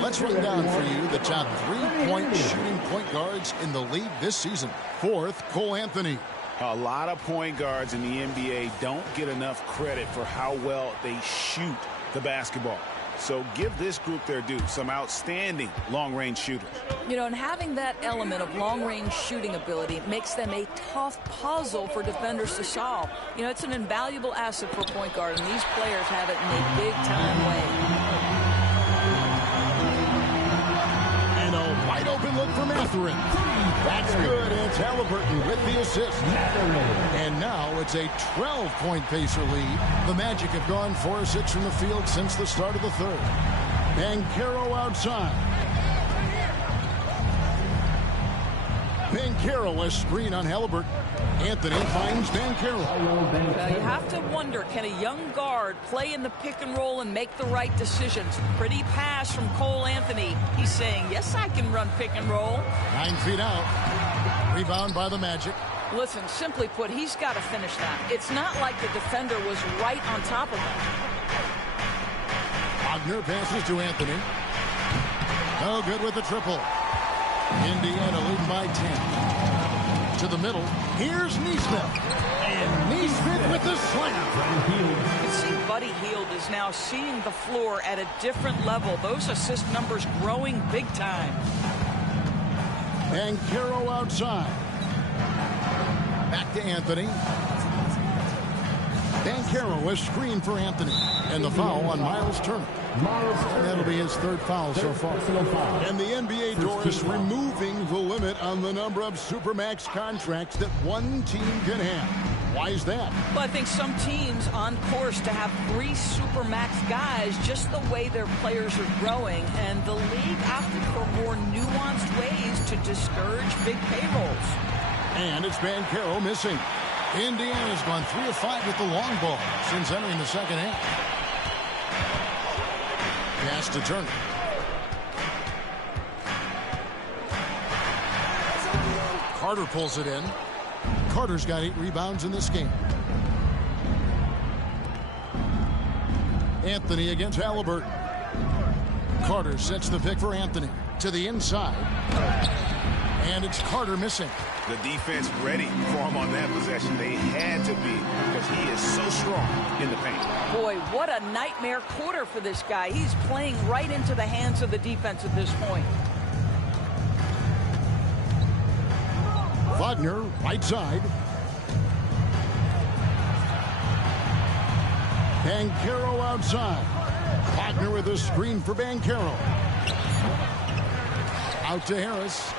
Let's run down for you the top 3-point shooting point guards in the league this season. 4th, Cole Anthony. A lot of point guards in the NBA don't get enough credit for how well they shoot the basketball. So give this group their due. Some outstanding long-range shooters. You know, and having that element of long-range shooting ability makes them a tough puzzle for defenders to solve. You know, it's an invaluable asset for a point guard, and these players have it in a big-time way. Wide open look for Mathurin. That's good, and it's Haliburton with the assist. And now it's a 12-point Pacer lead. The Magic have gone 4 of 6 from the field since the start of the third. Banchero outside. Banchero a screen on Haliburton. Anthony finds Banchero. Well, you have to wonder, can a young guard play in the pick and roll and make the right decisions? Pretty pass from Cole Anthony. He's saying, yes, I can run pick and roll. 9 feet out. Rebound by the Magic. Listen, simply put, he's got to finish that. It's not like the defender was right on top of him. Wagner passes to Anthony. No good with the triple. Indiana leading by 10. To the middle. Here's Nesmith. And Nesmith with the slam. You can see Buddy Hield is now seeing the floor at a different level. Those assist numbers growing big time. Banchero outside. Back to Anthony. Banchero, a screen for Anthony. And the foul on Miles Turner. That'll be his 3rd foul so far. And the NBA, Doris, removing the limit on the number of Supermax contracts that one team can have. Why is that? Well, I think some teams on course to have 3 Supermax guys, just the way their players are growing. And the league opted for more nuanced ways to discourage big payrolls. And it's Banchero missing. Indiana's gone 3 of 5 with the long ball since entering the second half. Pass to Turner. Carter pulls it in. Carter's got 8 rebounds in this game. Anthony against Halliburton. Carter sets the pick for Anthony to the inside. And it's Carter missing. The defense ready for him on that possession. They had to be because he is so strong in the paint. Boy, what a nightmare quarter for this guy. He's playing right into the hands of the defense at this point. Wagner, right side. Banchero outside. Wagner with a screen for Banchero. Out to Harris.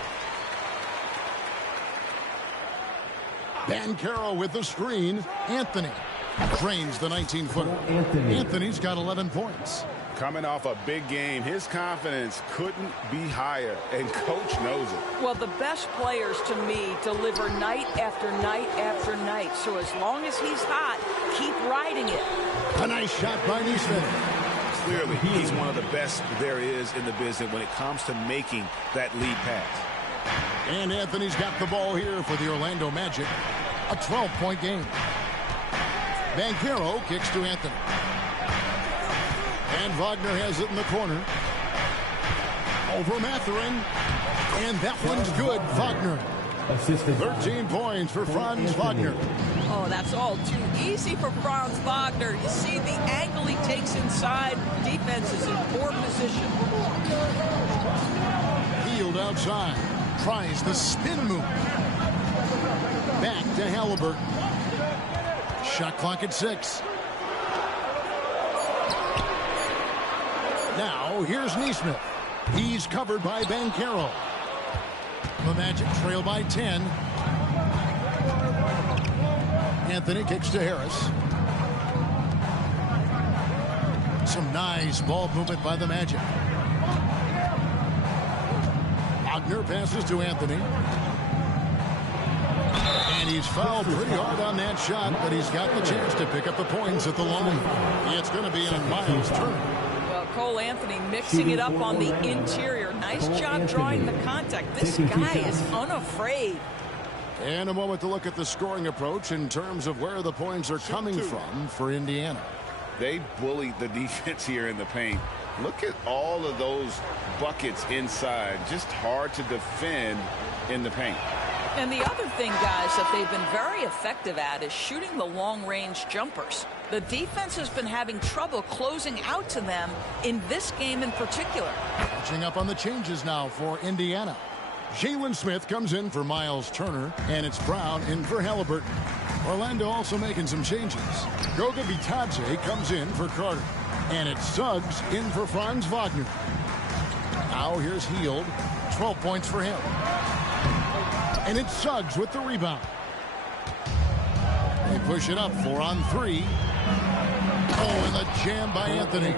Banchero with the screen. Anthony drains the 19-footer. Anthony's got 11 points. Coming off a big game, his confidence couldn't be higher, and coach knows it. Well, the best players, to me, deliver night after night after night. So as long as he's hot, keep riding it. A nice shot by Neesmith. Clearly, he's one of the best there is in the business when it comes to making that lead pass. And Anthony's got the ball here for the Orlando Magic. A 12-point game. Banchero kicks to Anthony. And Wagner has it in the corner. Over Mathurin. And that one's good. Wagner. 13 points for Franz Wagner. Oh, that's all too easy for Franz Wagner. You see the angle he takes inside. Defense is in poor position. Hield outside. Tries the spin move. Back to Halliburton. Shot clock at 6. Now, here's Neesmith. He's covered by Banchero. The Magic trail by 10. Anthony kicks to Harris. Some nice ball movement by the Magic. Wagner passes to Anthony. And he's fouled pretty hard on that shot, but he's got the chance to pick up the points at the line. It's going to be a Miles turn. Cole Anthony mixing it up on the interior. Nice job drawing the contact. This guy is unafraid. And a moment to look at the scoring approach in terms of where the points are coming from for Indiana. They bullied the defense here in the paint. Look at all of those buckets inside. Just hard to defend in the paint. And the other thing, guys, that they've been very effective at is shooting the long-range jumpers. The defense has been having trouble closing out to them in this game in particular. Catching up on the changes now for Indiana. Jalen Smith comes in for Miles Turner, and it's Brown in for Halliburton. Orlando also making some changes. Goga Bitadze comes in for Carter, and it's Suggs in for Franz Wagner. Now here's Hield, 12 points for him. And it's Suggs with the rebound. They push it up 4 on 3. Oh, and the jam by Anthony.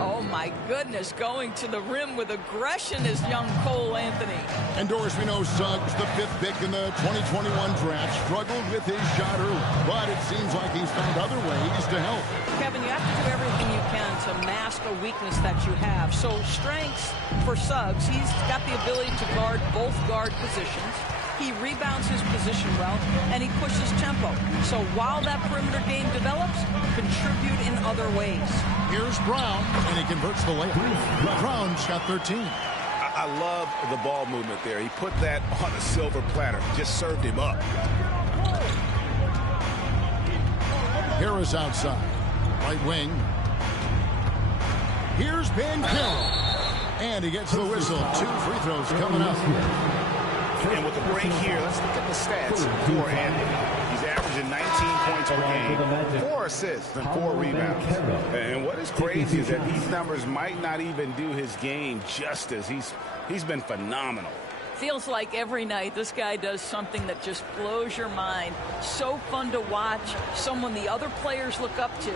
Oh, my goodness. Going to the rim with aggression is young Cole Anthony. And Doris, we know Suggs, the 5th pick in the 2021 draft, struggled with his shot early. But it seems like he's found other ways to help. Kevin, you have to do everything you can to mask a weakness that you have. So strengths for Suggs. He's got the ability to guard both guard positions. He rebounds his position well, and he pushes tempo. So while that perimeter game develops, contribute in other ways. Here's Brown, and he converts the layup. Brown's got 13. I love the ball movement there. He put that on a silver platter, just served him up. Harris outside, right wing. Here's Banchero, and he gets the whistle. 2 free throws coming up. And with the break here, let's look at the stats for Anthony. He's averaging 19 points per game, 4 assists, and 4 rebounds. And what is crazy is that these numbers might not even do his game justice. He's been phenomenal. Feels like every night this guy does something that just blows your mind. So fun to watch, someone the other players look up to.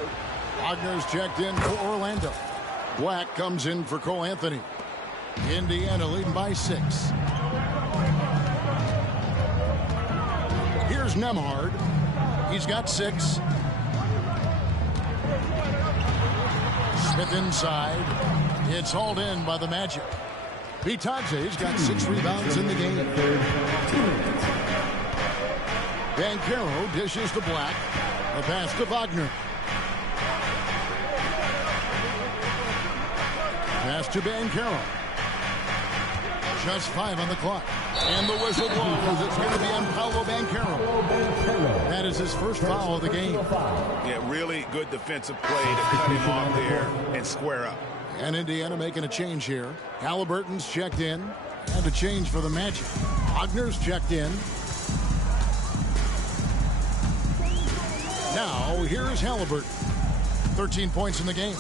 Wagner's checked in for Orlando. Black comes in for Cole Anthony. Indiana leading by 6. Here's Nembhard. He's got 6. Smith inside. It's hauled in by the Magic. Bitadze's got 6 rebounds in the game. Banchero dishes to Black. A pass to Wagner. to Banchero. Just 5 on the clock. And the whistle blows. It's going to be on Paolo Banchero. That is his first foul of the game. Yeah, really good defensive play to cut him off there and square up. And Indiana making a change here. Halliburton's checked in. And a change for the Magic. Wagner's checked in. Now, here's Halliburton. 13 points in the game.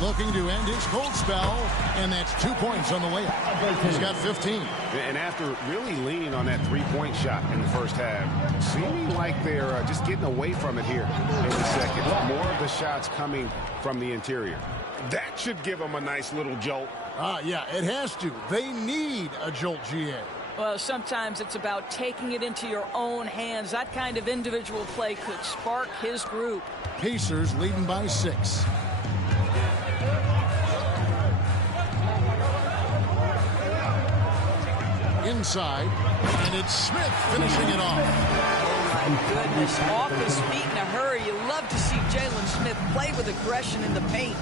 Looking to end his cold spell, and that's 2 points on the layup. He's got 15. And after really leaning on that three-point shot in the first half, seeming like they're just getting away from it here in the second. More of the shots coming from the interior. That should give them a nice little jolt. Yeah, it has to. They need a jolt, GA. Well, sometimes it's about taking it into your own hands. That kind of individual play could spark his group. Pacers leading by 6. Inside, and it's Smith finishing it off. Oh, my goodness. Off his feet in a hurry. You love to see Jalen Smith play with aggression in the paint.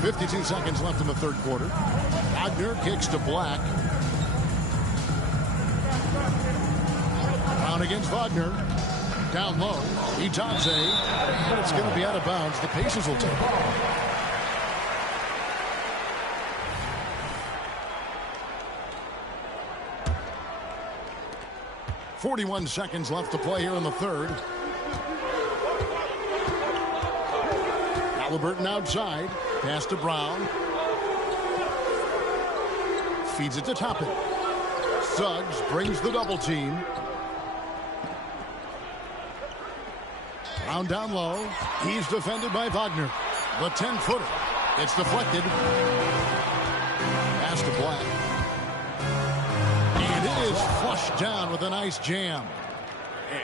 52 seconds left in the third quarter. Wagner kicks to Black. Brown against Wagner. Down low. Itadze. And it's going to be out of bounds. The Pacers will take it. .41 seconds left to play here in the third. Halliburton outside. Pass to Brown. Feeds it to Toppin. Suggs brings the double team. Brown down low. He's defended by Wagner. The 10-footer. It's deflected. Pass to Black. And it is flushed down with a nice jam.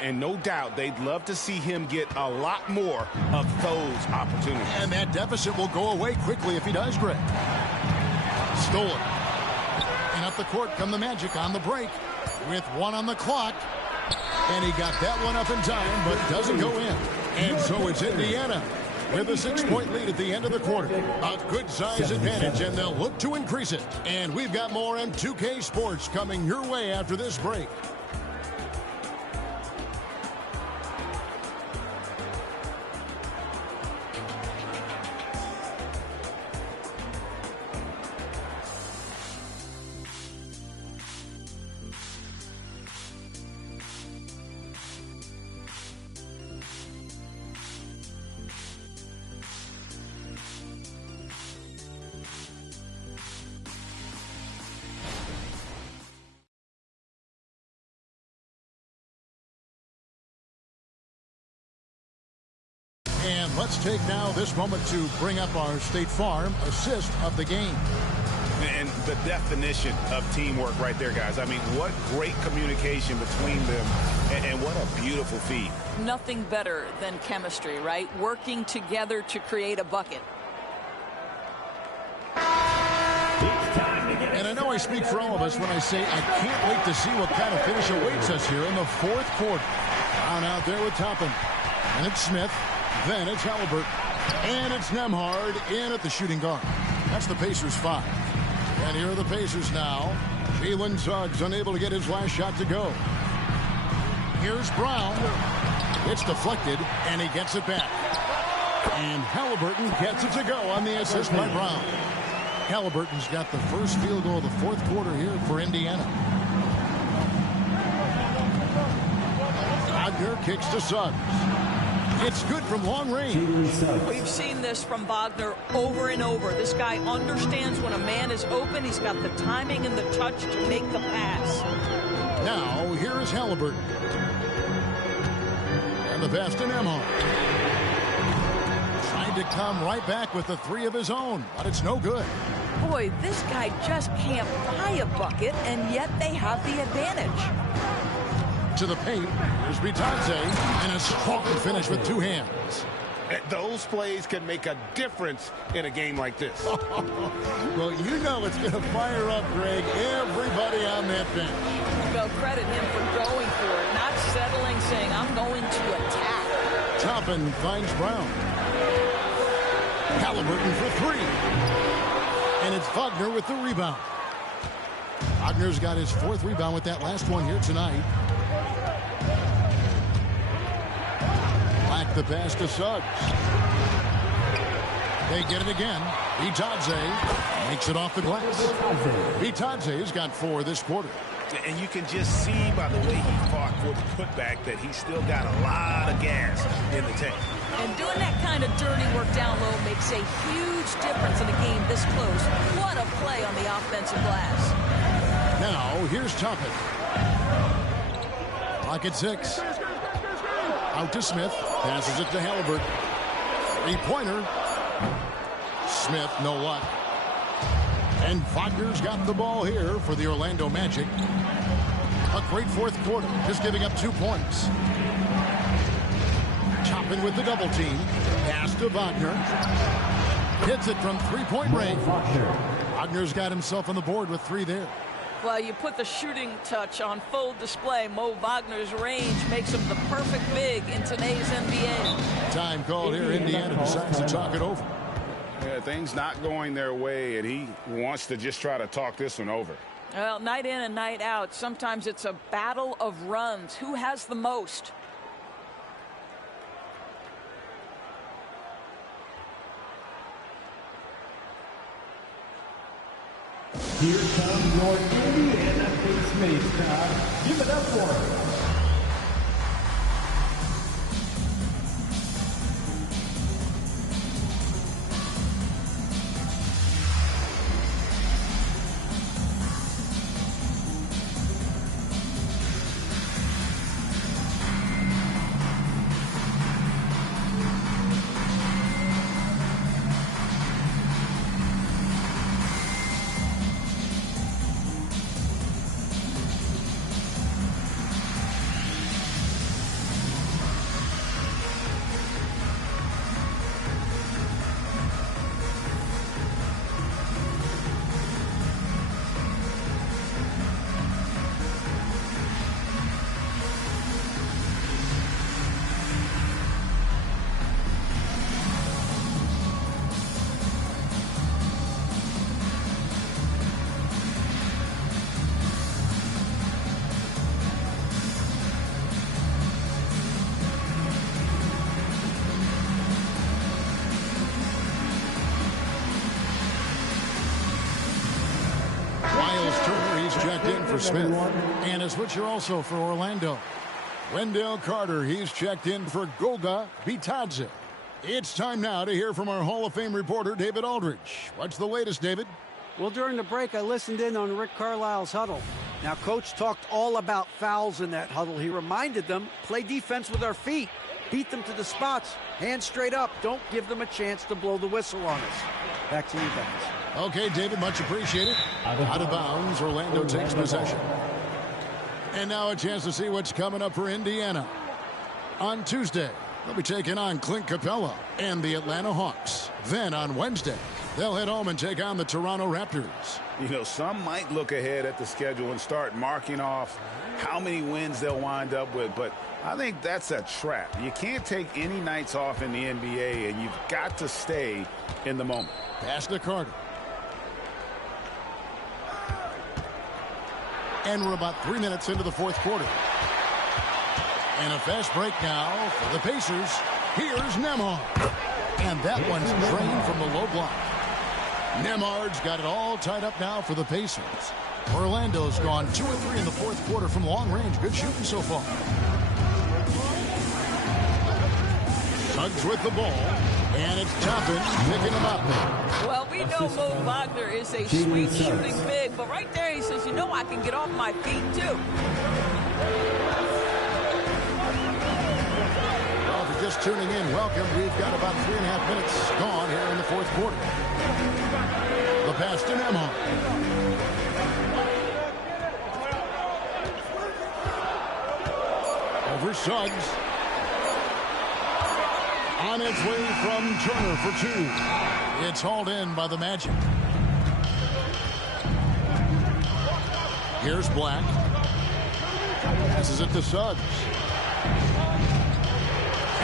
And no doubt they'd love to see him get a lot more of those opportunities. And that deficit will go away quickly if he does, Greg. Stolen. And up the court come the Magic on the break with 1 on the clock. And he got that one up in time, but doesn't go in. And so it's Indiana with a 6-point lead at the end of the quarter. A good size advantage, and they'll look to increase it. And we've got more on 2K Sports coming your way after this break. And let's take now this moment to bring up our State Farm assist of the game. And the definition of teamwork right there, guys. I mean, what great communication between them, and what a beautiful feed. Nothing better than chemistry, right? Working together to create a bucket. And I know I speak for all of us when I say I can't wait to see what kind of finish awaits us here in the fourth quarter. On out there with Toppin. And it's Smith. Then it's Halliburton. And it's Nembhard in at the shooting guard. That's the Pacers 5. And here are the Pacers now. Jalen Suggs unable to get his last shot to go. Here's Brown. It's deflected, and he gets it back. And Halliburton gets it to go on the assist by Brown. Halliburton's got the first field goal of the fourth quarter here for Indiana. Wagner kicks to Suggs. It's good from long range. We've seen this from Wagner over and over. This guy understands when a man is open. He's got the timing and the touch to make the pass. Now, here is Halliburton. And the pass to Nembhard. Trying to come right back with the 3 of his own, but it's no good. Boy, this guy just can't buy a bucket, and yet they have the advantage. To the paint, here's Bitadze, and a strong finish with 2 hands. Those plays can make a difference in a game like this. Well, you know it's going to fire up, Greg, everybody on that bench. Well, credit him for going for it, not settling, saying, I'm going to attack. Toppin finds Brown. Halliburton for three. And it's Wagner with the rebound. Wagner's got his 4th rebound with that last one here tonight. Black the pass to Suggs. They get it again. Bitadze makes it off the glass. Bitadze's got 4 this quarter. And you can just see by the way he fought for the putback that he's still got a lot of gas in the tank. And doing that kind of dirty work down low makes a huge difference in a game this close. What a play on the offensive glass. Now, here's Toppin. Clock at 6. Out to Smith. Passes it to Halliburton. 3-pointer. Smith, no luck. And Wagner's got the ball here for the Orlando Magic. A great 4th quarter, just giving up 2 points. Toppin with the double team. Pass to Wagner. Hits it from 3-point range. Wagner's got himself on the board with 3 there. Well, you put the shooting touch on full display. Mo Wagner's range makes him the perfect big in today's NBA. Time called here. Indiana decides to talk it over. Yeah, things not going their way, and he wants to just try to talk this one over. Well, night in and night out, sometimes it's a battle of runs. Who has the most? Here comes your Indiana face mascot. Give it up for him. Checked in for Smith. And a switcher also for Orlando. Wendell Carter, he's checked in for Goga Bitadze. It's time now to hear from our Hall of Fame reporter, David Aldridge. What's the latest, David? Well, during the break, I listened in on Rick Carlisle's huddle. Now, Coach talked all about fouls in that huddle. He reminded them, play defense with our feet. Beat them to the spots. Hands straight up. Don't give them a chance to blow the whistle on us. Back to you guys. Okay, David, much appreciated. Out of bounds, Orlando takes possession. And now a chance to see what's coming up for Indiana. On Tuesday, they'll be taking on Clint Capella and the Atlanta Hawks. Then on Wednesday, they'll head home and take on the Toronto Raptors. You know, some might look ahead at the schedule and start marking off how many wins they'll wind up with, but I think that's a trap. You can't take any nights off in the NBA, and you've got to stay in the moment. Pass to Carter. And we're about 3 minutes into the 4th quarter. And a fast break now for the Pacers. Here's Nembhard. And that one's drained from the low block. Nembhard's got it all tied up now for the Pacers. Orlando's gone 2 of 3 in the 4th quarter from long range. Good shooting so far. Suggs with the ball. And it's Toppin picking him up. Well, we know Mo Wagner is a sweet shooting big, but right there he says, you know, I can get off my feet too. Well, if you're just tuning in, welcome. We've got about 3.5 minutes gone here in the 4th quarter. The pass to Nembhard. Over Suggs. On its way from Turner for 2. It's hauled in by the Magic. Here's Black. Passes it to Suggs.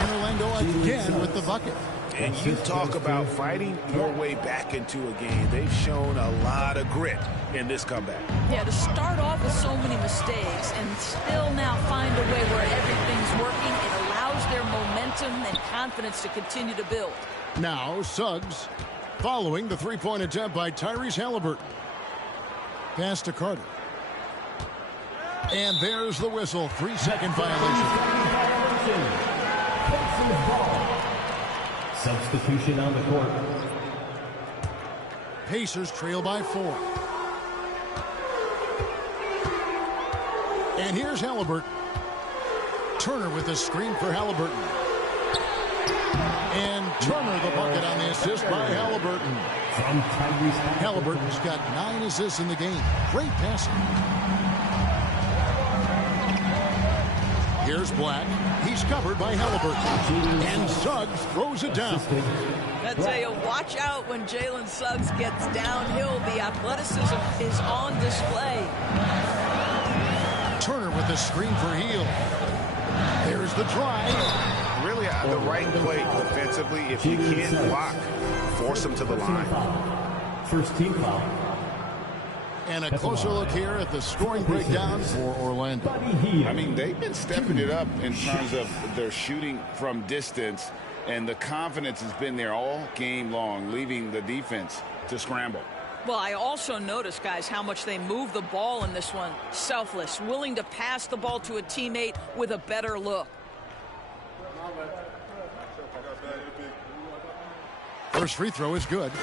And Orlando again with the bucket. And you talk about fighting your way back into a game. They've shown a lot of grit in this comeback. Yeah, to start off with so many mistakes and still now find a way where everything's working, it allows their momentum and confidence to continue to build. Now Suggs following the three-point attempt by Tyrese Halliburton. Pass to Carter. And there's the whistle. 3-second violation. Substitution on the court. Pacers trail by 4. And here's Halliburton. Turner with the screen for Halliburton. And Turner the bucket on the assist by Halliburton. Halliburton's got 9 assists in the game. Great passing. Here's Black. He's covered by Halliburton. And Suggs throws it down. I tell you, watch out when Jalen Suggs gets downhill. The athleticism is on display. Turner with the screen for Hield. There's the drive. Really the right play defensively. If you can't block, force them to the line. First team foul. And a closer look here at the scoring breakdown for Orlando. I mean, they've been stepping it up in terms of their shooting from distance, and the confidence has been there all game long, leaving the defense to scramble. Well, I also noticed, guys, how much they move the ball in this one. Selfless, willing to pass the ball to a teammate with a better look. First free throw is good.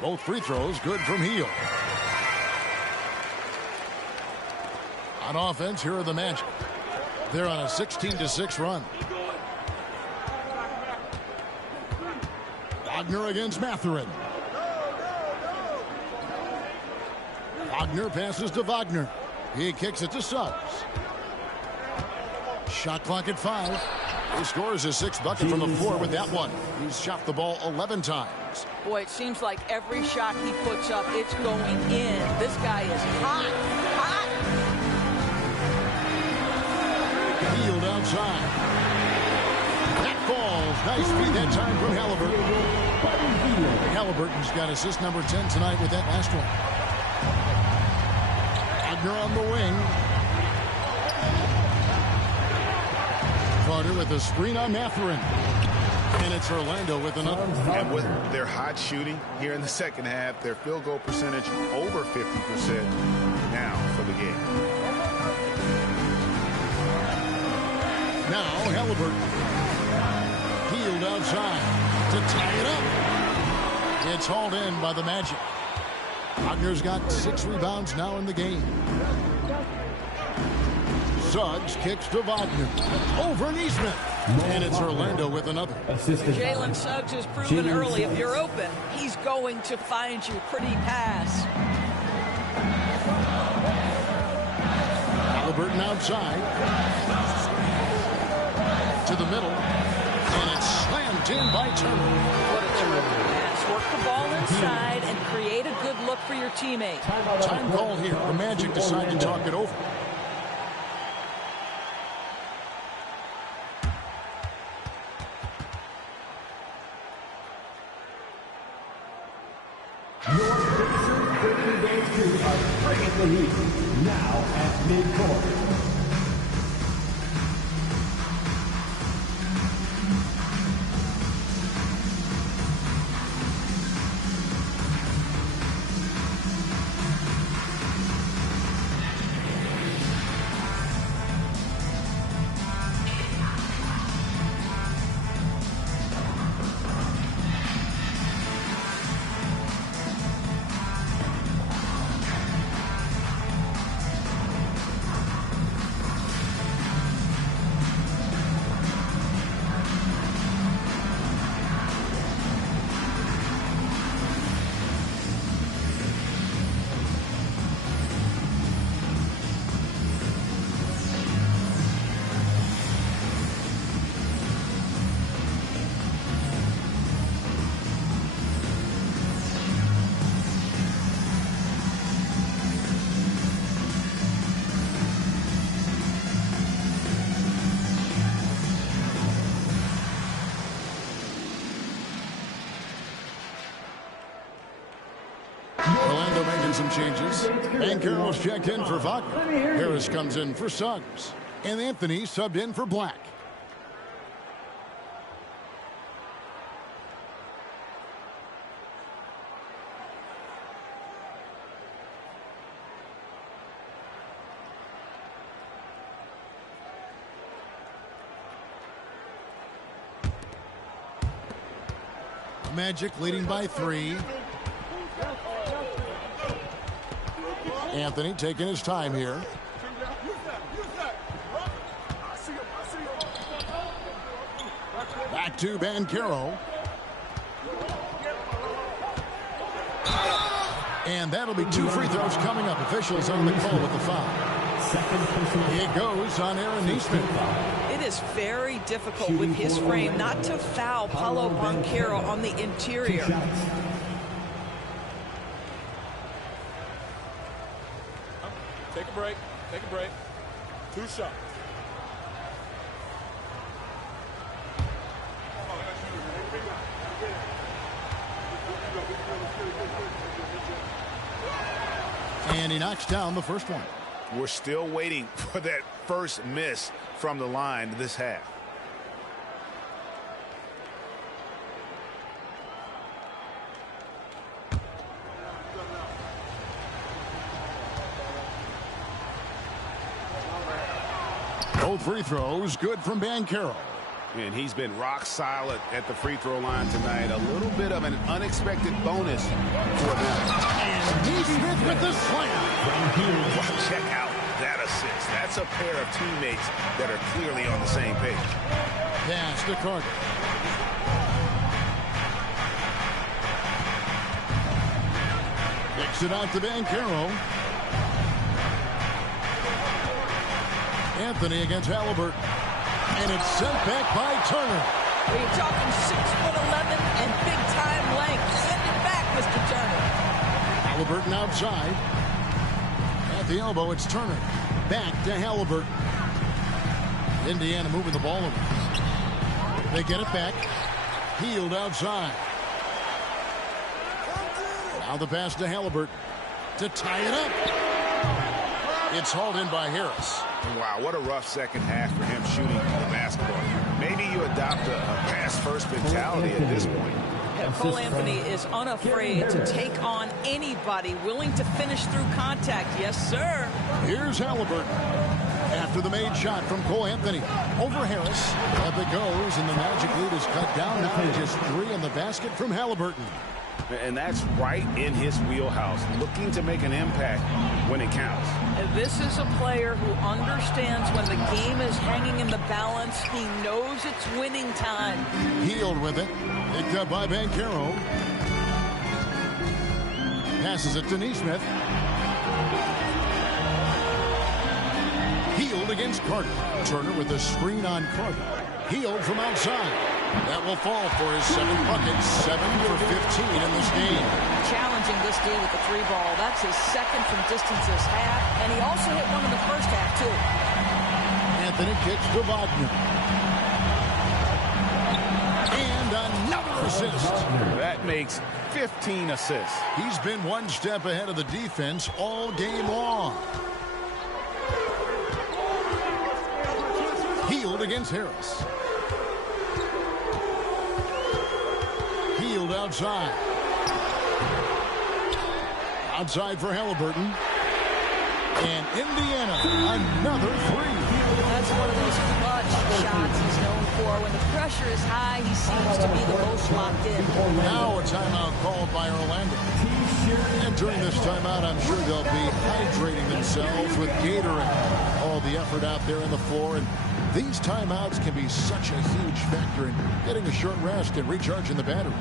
Both free throws good from Hield. On offense, here are the Magic. They're on a 16-6 run. Wagner against Mathurin. Wagner passes to Wagner. He kicks it to Suggs. Shot clock at 5. He scores his 6th bucket from the floor with that one. He's shot the ball 11 times. Boy, it seems like every shot he puts up, it's going in. This guy is hot, hot. Hield outside. That falls. Nice feed that time from Halliburton. Halliburton's got assist number 10 tonight with that last one. Wagner on the wing. Carter with a screen on Mathurin. And it's Orlando with another. And with their hot shooting here in the second half, their field goal percentage over 50% now for the game. Now Halliburton. Hield outside to tie it up. It's hauled in by the Magic. Wagner's got 6 rebounds now in the game. Suggs kicks to Wagner. Over Neesmith. And it's Orlando with another. Jalen Suggs has proven early, if you're open, he's going to find you. Pretty pass. Halliburton outside. To the middle. And it's slammed in by Turner. What a terrific pass. Work the ball inside and create a good look for your teammate. Time called here. The Magic decide to talk it over. Your Pacers breaking those two are bringing the heat. Now at midcourt. Orlando making some changes. Banchero's checked in for Wagner. Harris comes in for Suggs. And Anthony subbed in for Black. Magic leading by 3. Anthony taking his time here. Back to Banchero. And that'll be 2 free throws coming up. Officials on the call with the foul. It goes on Aaron Nesmith. It is very difficult with his frame not to foul Paolo Banchero on the interior. Take a break. Take a break. 2 shots. And he knocks down the first one. We're still waiting for that first miss from the line this half. Both free throws good from Banchero. And he's been rock solid at the free throw line tonight. A little bit of an unexpected bonus for them. And Nesmith with the slam. Well, check out that assist. That's a pair of teammates that are clearly on the same page. Pass to Carter. Kicks it out to Banchero. Anthony against Halliburton. And it's sent back by Turner. We're talking 6'11" and big-time length. Send it back, Mr. Turner. Halliburton outside. At the elbow, it's Turner. Back to Halliburton. Indiana moving the ball over. They get it back. Hield outside. Now the pass to Halliburton to tie it up. It's hauled in by Harris. Wow, what a rough second half for him shooting the basketball. Maybe you adopt a pass-first mentality at this point. Yeah, Cole Anthony is unafraid to take on anybody willing to finish through contact. Yes, sir. Here's Halliburton. After the made shot from Cole Anthony. Over Harris. Up it goes, and the Magic lead is cut down. Now just 3 in the basket from Halliburton. And that's right in his wheelhouse, looking to make an impact when it counts. And this is a player who understands when the game is hanging in the balance. He knows it's winning time. Hield with it. Picked up by Banchero. Passes it to Nesmith. Hield against Carter. Turner with a screen on Carter. Hield from outside. That will fall for his 7th bucket. 7 for 15 in this game. Challenging this dude with the 3 ball. That's his 2nd from distance this half. And he also hit one in the first half, too. Anthony kicks to Wagner. And another assist. That makes 15 assists. He's been one step ahead of the defense all game long. Hield against Harris. Hield outside. Outside for Halliburton. And Indiana, another 3. That's one of those clutch shots he's known for. When the pressure is high, he seems to be the most locked in. Now a timeout called by Orlando. And during this timeout, I'm sure they'll be hydrating themselves with Gatorade. All the effort out there on the floor. And these timeouts can be such a huge factor in getting a short rest and recharging the battery.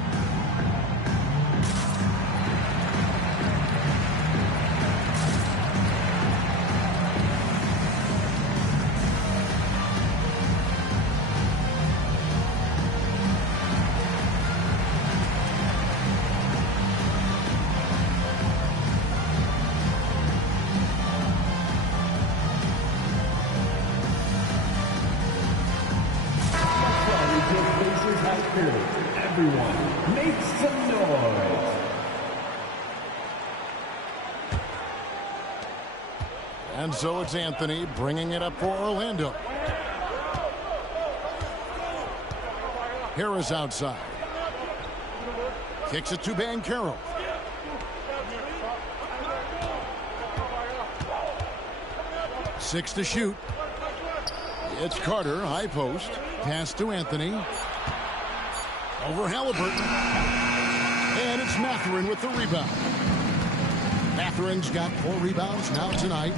Everyone, make some noise. And so it's Anthony bringing it up for Orlando. Harris outside. Kicks it to Banchero. Six to shoot. It's Carter, high post. Pass to Anthony. Over Halliburton. And it's Mathurin with the rebound. Mathurin's got 4 rebounds now tonight.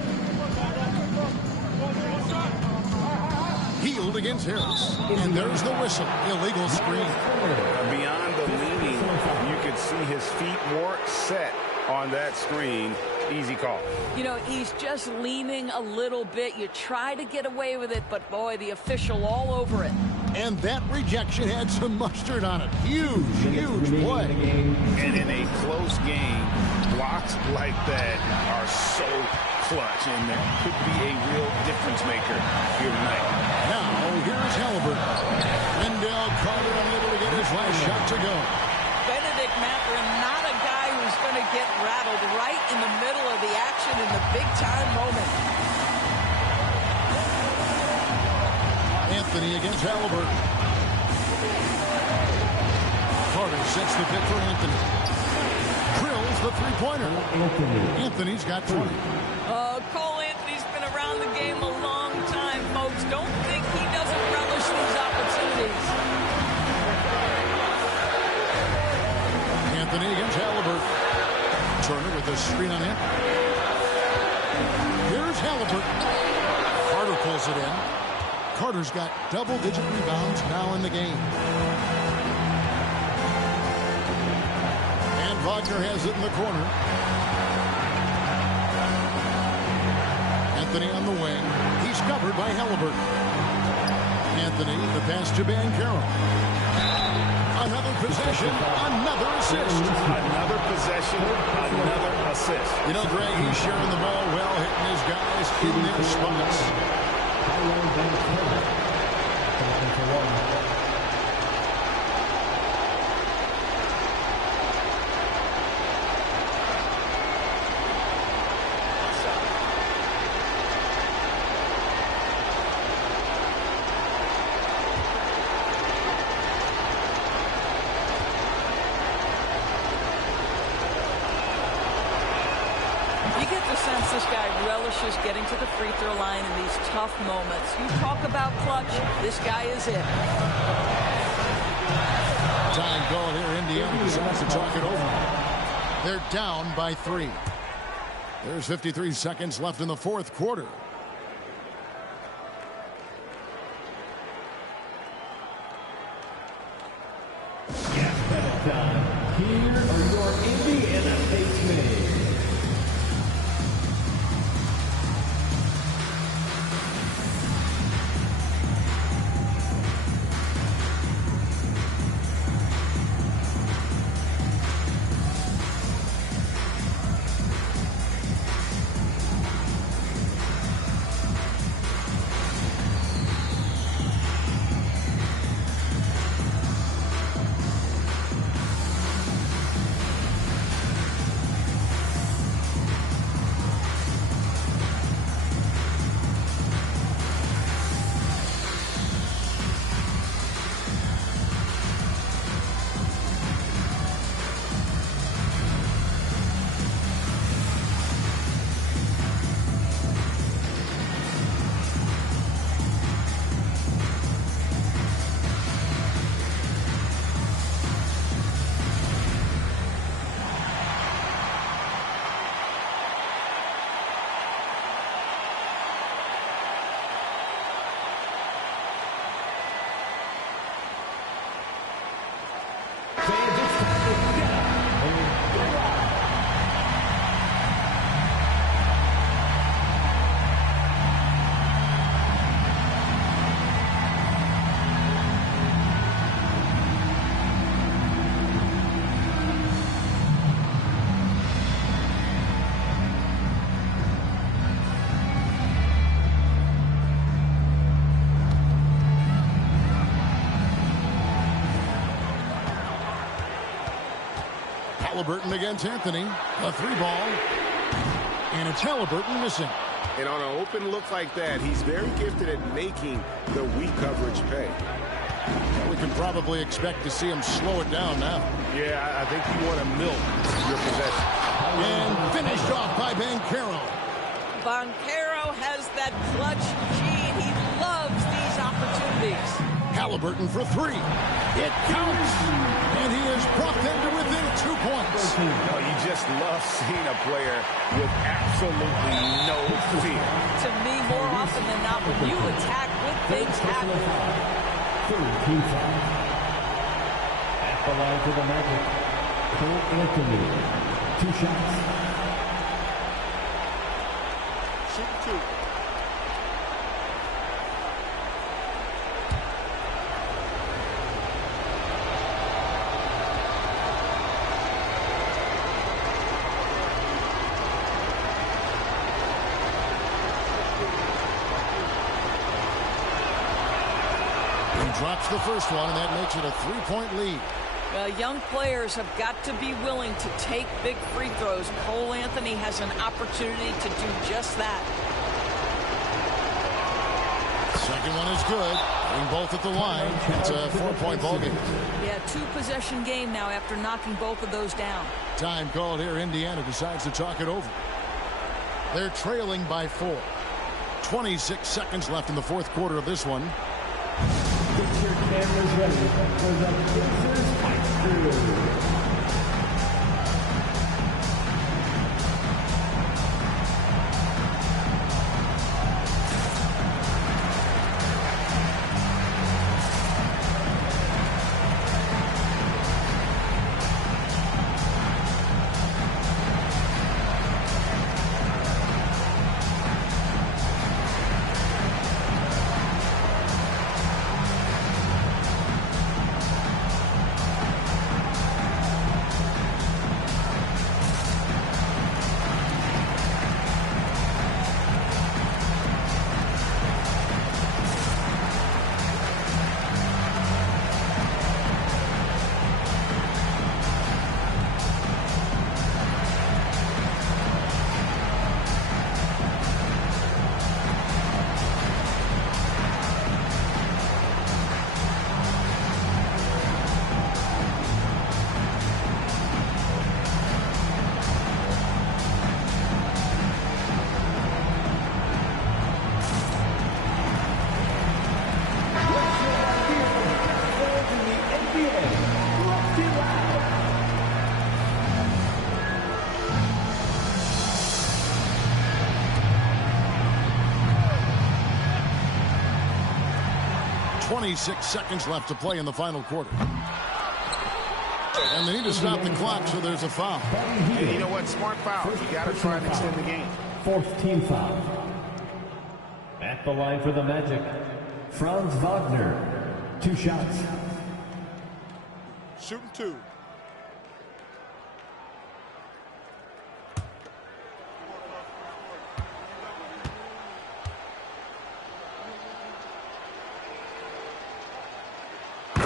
Healed against Harris. And there's the whistle. Illegal screen. Beyond the leaning, you could see his feet more set on that screen. Easy call. You know, he's just leaning a little bit. You try to get away with it, but boy, the official all over it. And that rejection had some mustard on it. Huge, huge play. And in a close game, blocks like that are so clutch, and that could be a real difference maker here tonight. Now, here's Halliburton. Wendell Carter unable to get his last shot to go. Benedict Mathurin, not a guy who's going to get rattled right in the middle of the action in the big-time moment. Anthony against Halliburton. Carter sets the pick for Anthony. Drills the three-pointer. Anthony's got 20. Cole Anthony's been around the game a long time, folks. Don't think he doesn't relish these opportunities. Anthony against Halliburton. Turner with a screen on him. Here's Halliburton. Carter pulls it in. Carter's got double-digit rebounds now in the game. And Wagner has it in the corner. Anthony on the wing. He's covered by Halliburton. Anthony, the pass to Banchero. Another possession, another assist. Another possession, another assist. You know, Greg, he's sharing the ball well, hitting his guys in their spots. This guy relishes getting to the free throw line in these tough moments. You talk about clutch, this guy is it. Time call here. Indiana decides to talk it over. They're down by 3. There's 53 seconds left in the fourth quarter. Here are your Indiana Statesmen. Halliburton against Anthony. A 3 ball. And it's Halliburton missing. And on an open look like that, he's very gifted at making the weak coverage pay. We can probably expect to see him slow it down now. Yeah, I think you want to milk your possession. And finished off by Banchero. Banchero has that clutch gene. He loves these opportunities. Halliburton for three. It counts. And he has brought them to within 2 points. Oh, you just love seeing a player with absolutely no fear. To me, more often than not, when you attack with things happen. Team foul. At the line for the Magic, Cole Anthony. 2 shots. Shoot 2. Drops the first one, and that makes it a 3-point lead. Well, young players have got to be willing to take big free throws. Cole Anthony has an opportunity to do just that. Second one is good. Bring both at the line. It's a 4-point ball game. Yeah, 2-possession game now after knocking both of those down. Time called here. Indiana decides to talk it over. They're trailing by 4. 26 seconds left in the fourth quarter of this one. Get your cameras ready for the Pacers Hype Crew. .26 seconds left to play in the final quarter. And they need to stop the clock, so there's a foul. And you know what? Smart foul. You got to try and extend the game. 4th team foul. At the line for the Magic, Franz Wagner. 2 shots. Shooting 2.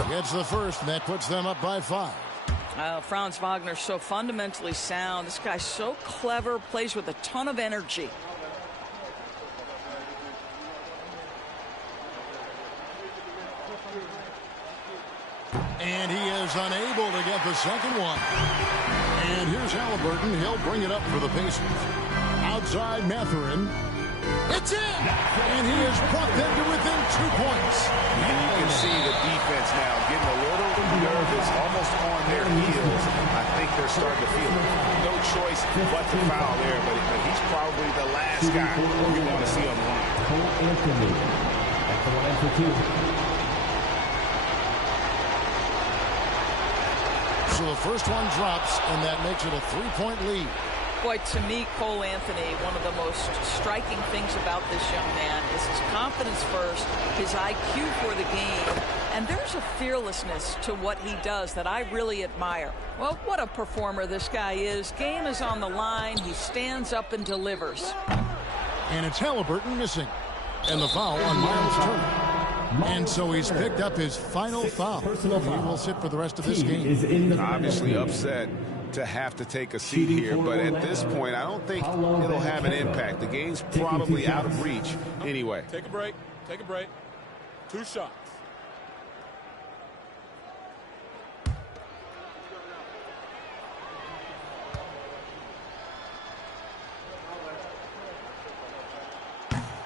Gets the first, and that puts them up by 5. Franz Wagner so fundamentally sound. This guy's so clever, plays with a ton of energy. And he is unable to get the second one. And here's Halliburton. He'll bring it up for the Pacers. Outside Mathurin. It's in! And he has brought them to within 2 points. And you can see the defense now getting a little nervous, almost on their heels. I think they're starting to feel it. No choice but to foul there, but he's probably the last guy you want to see on the line. Cole Anthony at the line for 2. So the first one drops, and that makes it a 3-point lead. Boy, to me, Cole Anthony, one of the most striking things about this young man is his confidence first, his IQ for the game, and there's a fearlessness to what he does that I really admire. Well, what a performer this guy is. Game is on the line. He stands up and delivers. And it's Halliburton missing. And the foul on Miles Turner. And so he's picked up his final foul. He will sit for the rest of this game. Obviously upset to have to take a seat here. But at this point, I don't think it'll have an impact. The game's probably out of reach anyway. Take a break. Take a break. 2 shots.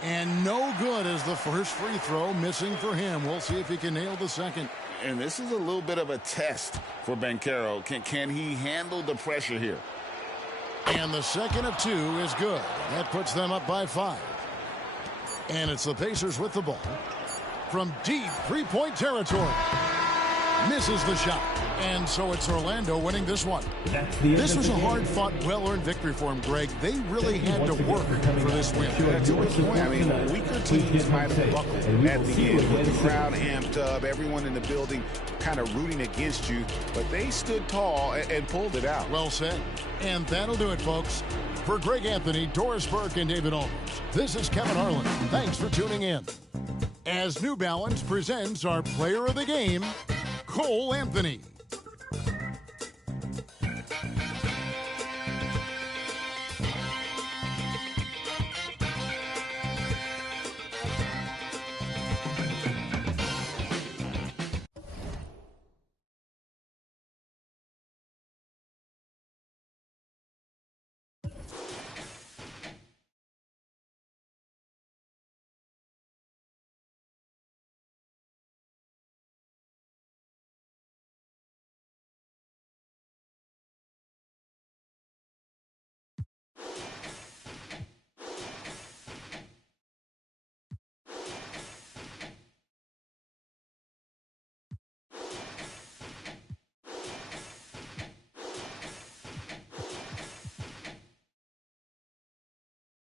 And no good as the first free throw missing for him. We'll see if he can nail the second. And this is a little bit of a test for Banchero. Can he handle the pressure here? And the second of 2 is good. That puts them up by 5. And it's the Pacers with the ball. From deep three-point territory. Misses the shot. And so it's Orlando winning this one. This was a hard-fought, well-earned victory for him, Greg. They really had to work for this win. That's a good point. I mean, weaker teams might have buckled at the end with the crowd amped up, everyone in the building kind of rooting against you, but they stood tall and pulled it out. Well said. And that'll do it, folks. For Greg Anthony, Doris Burke, and David Aldridge, this is Kevin Harlan. Thanks for tuning in. As New Balance presents our player of the game, Cole Anthony.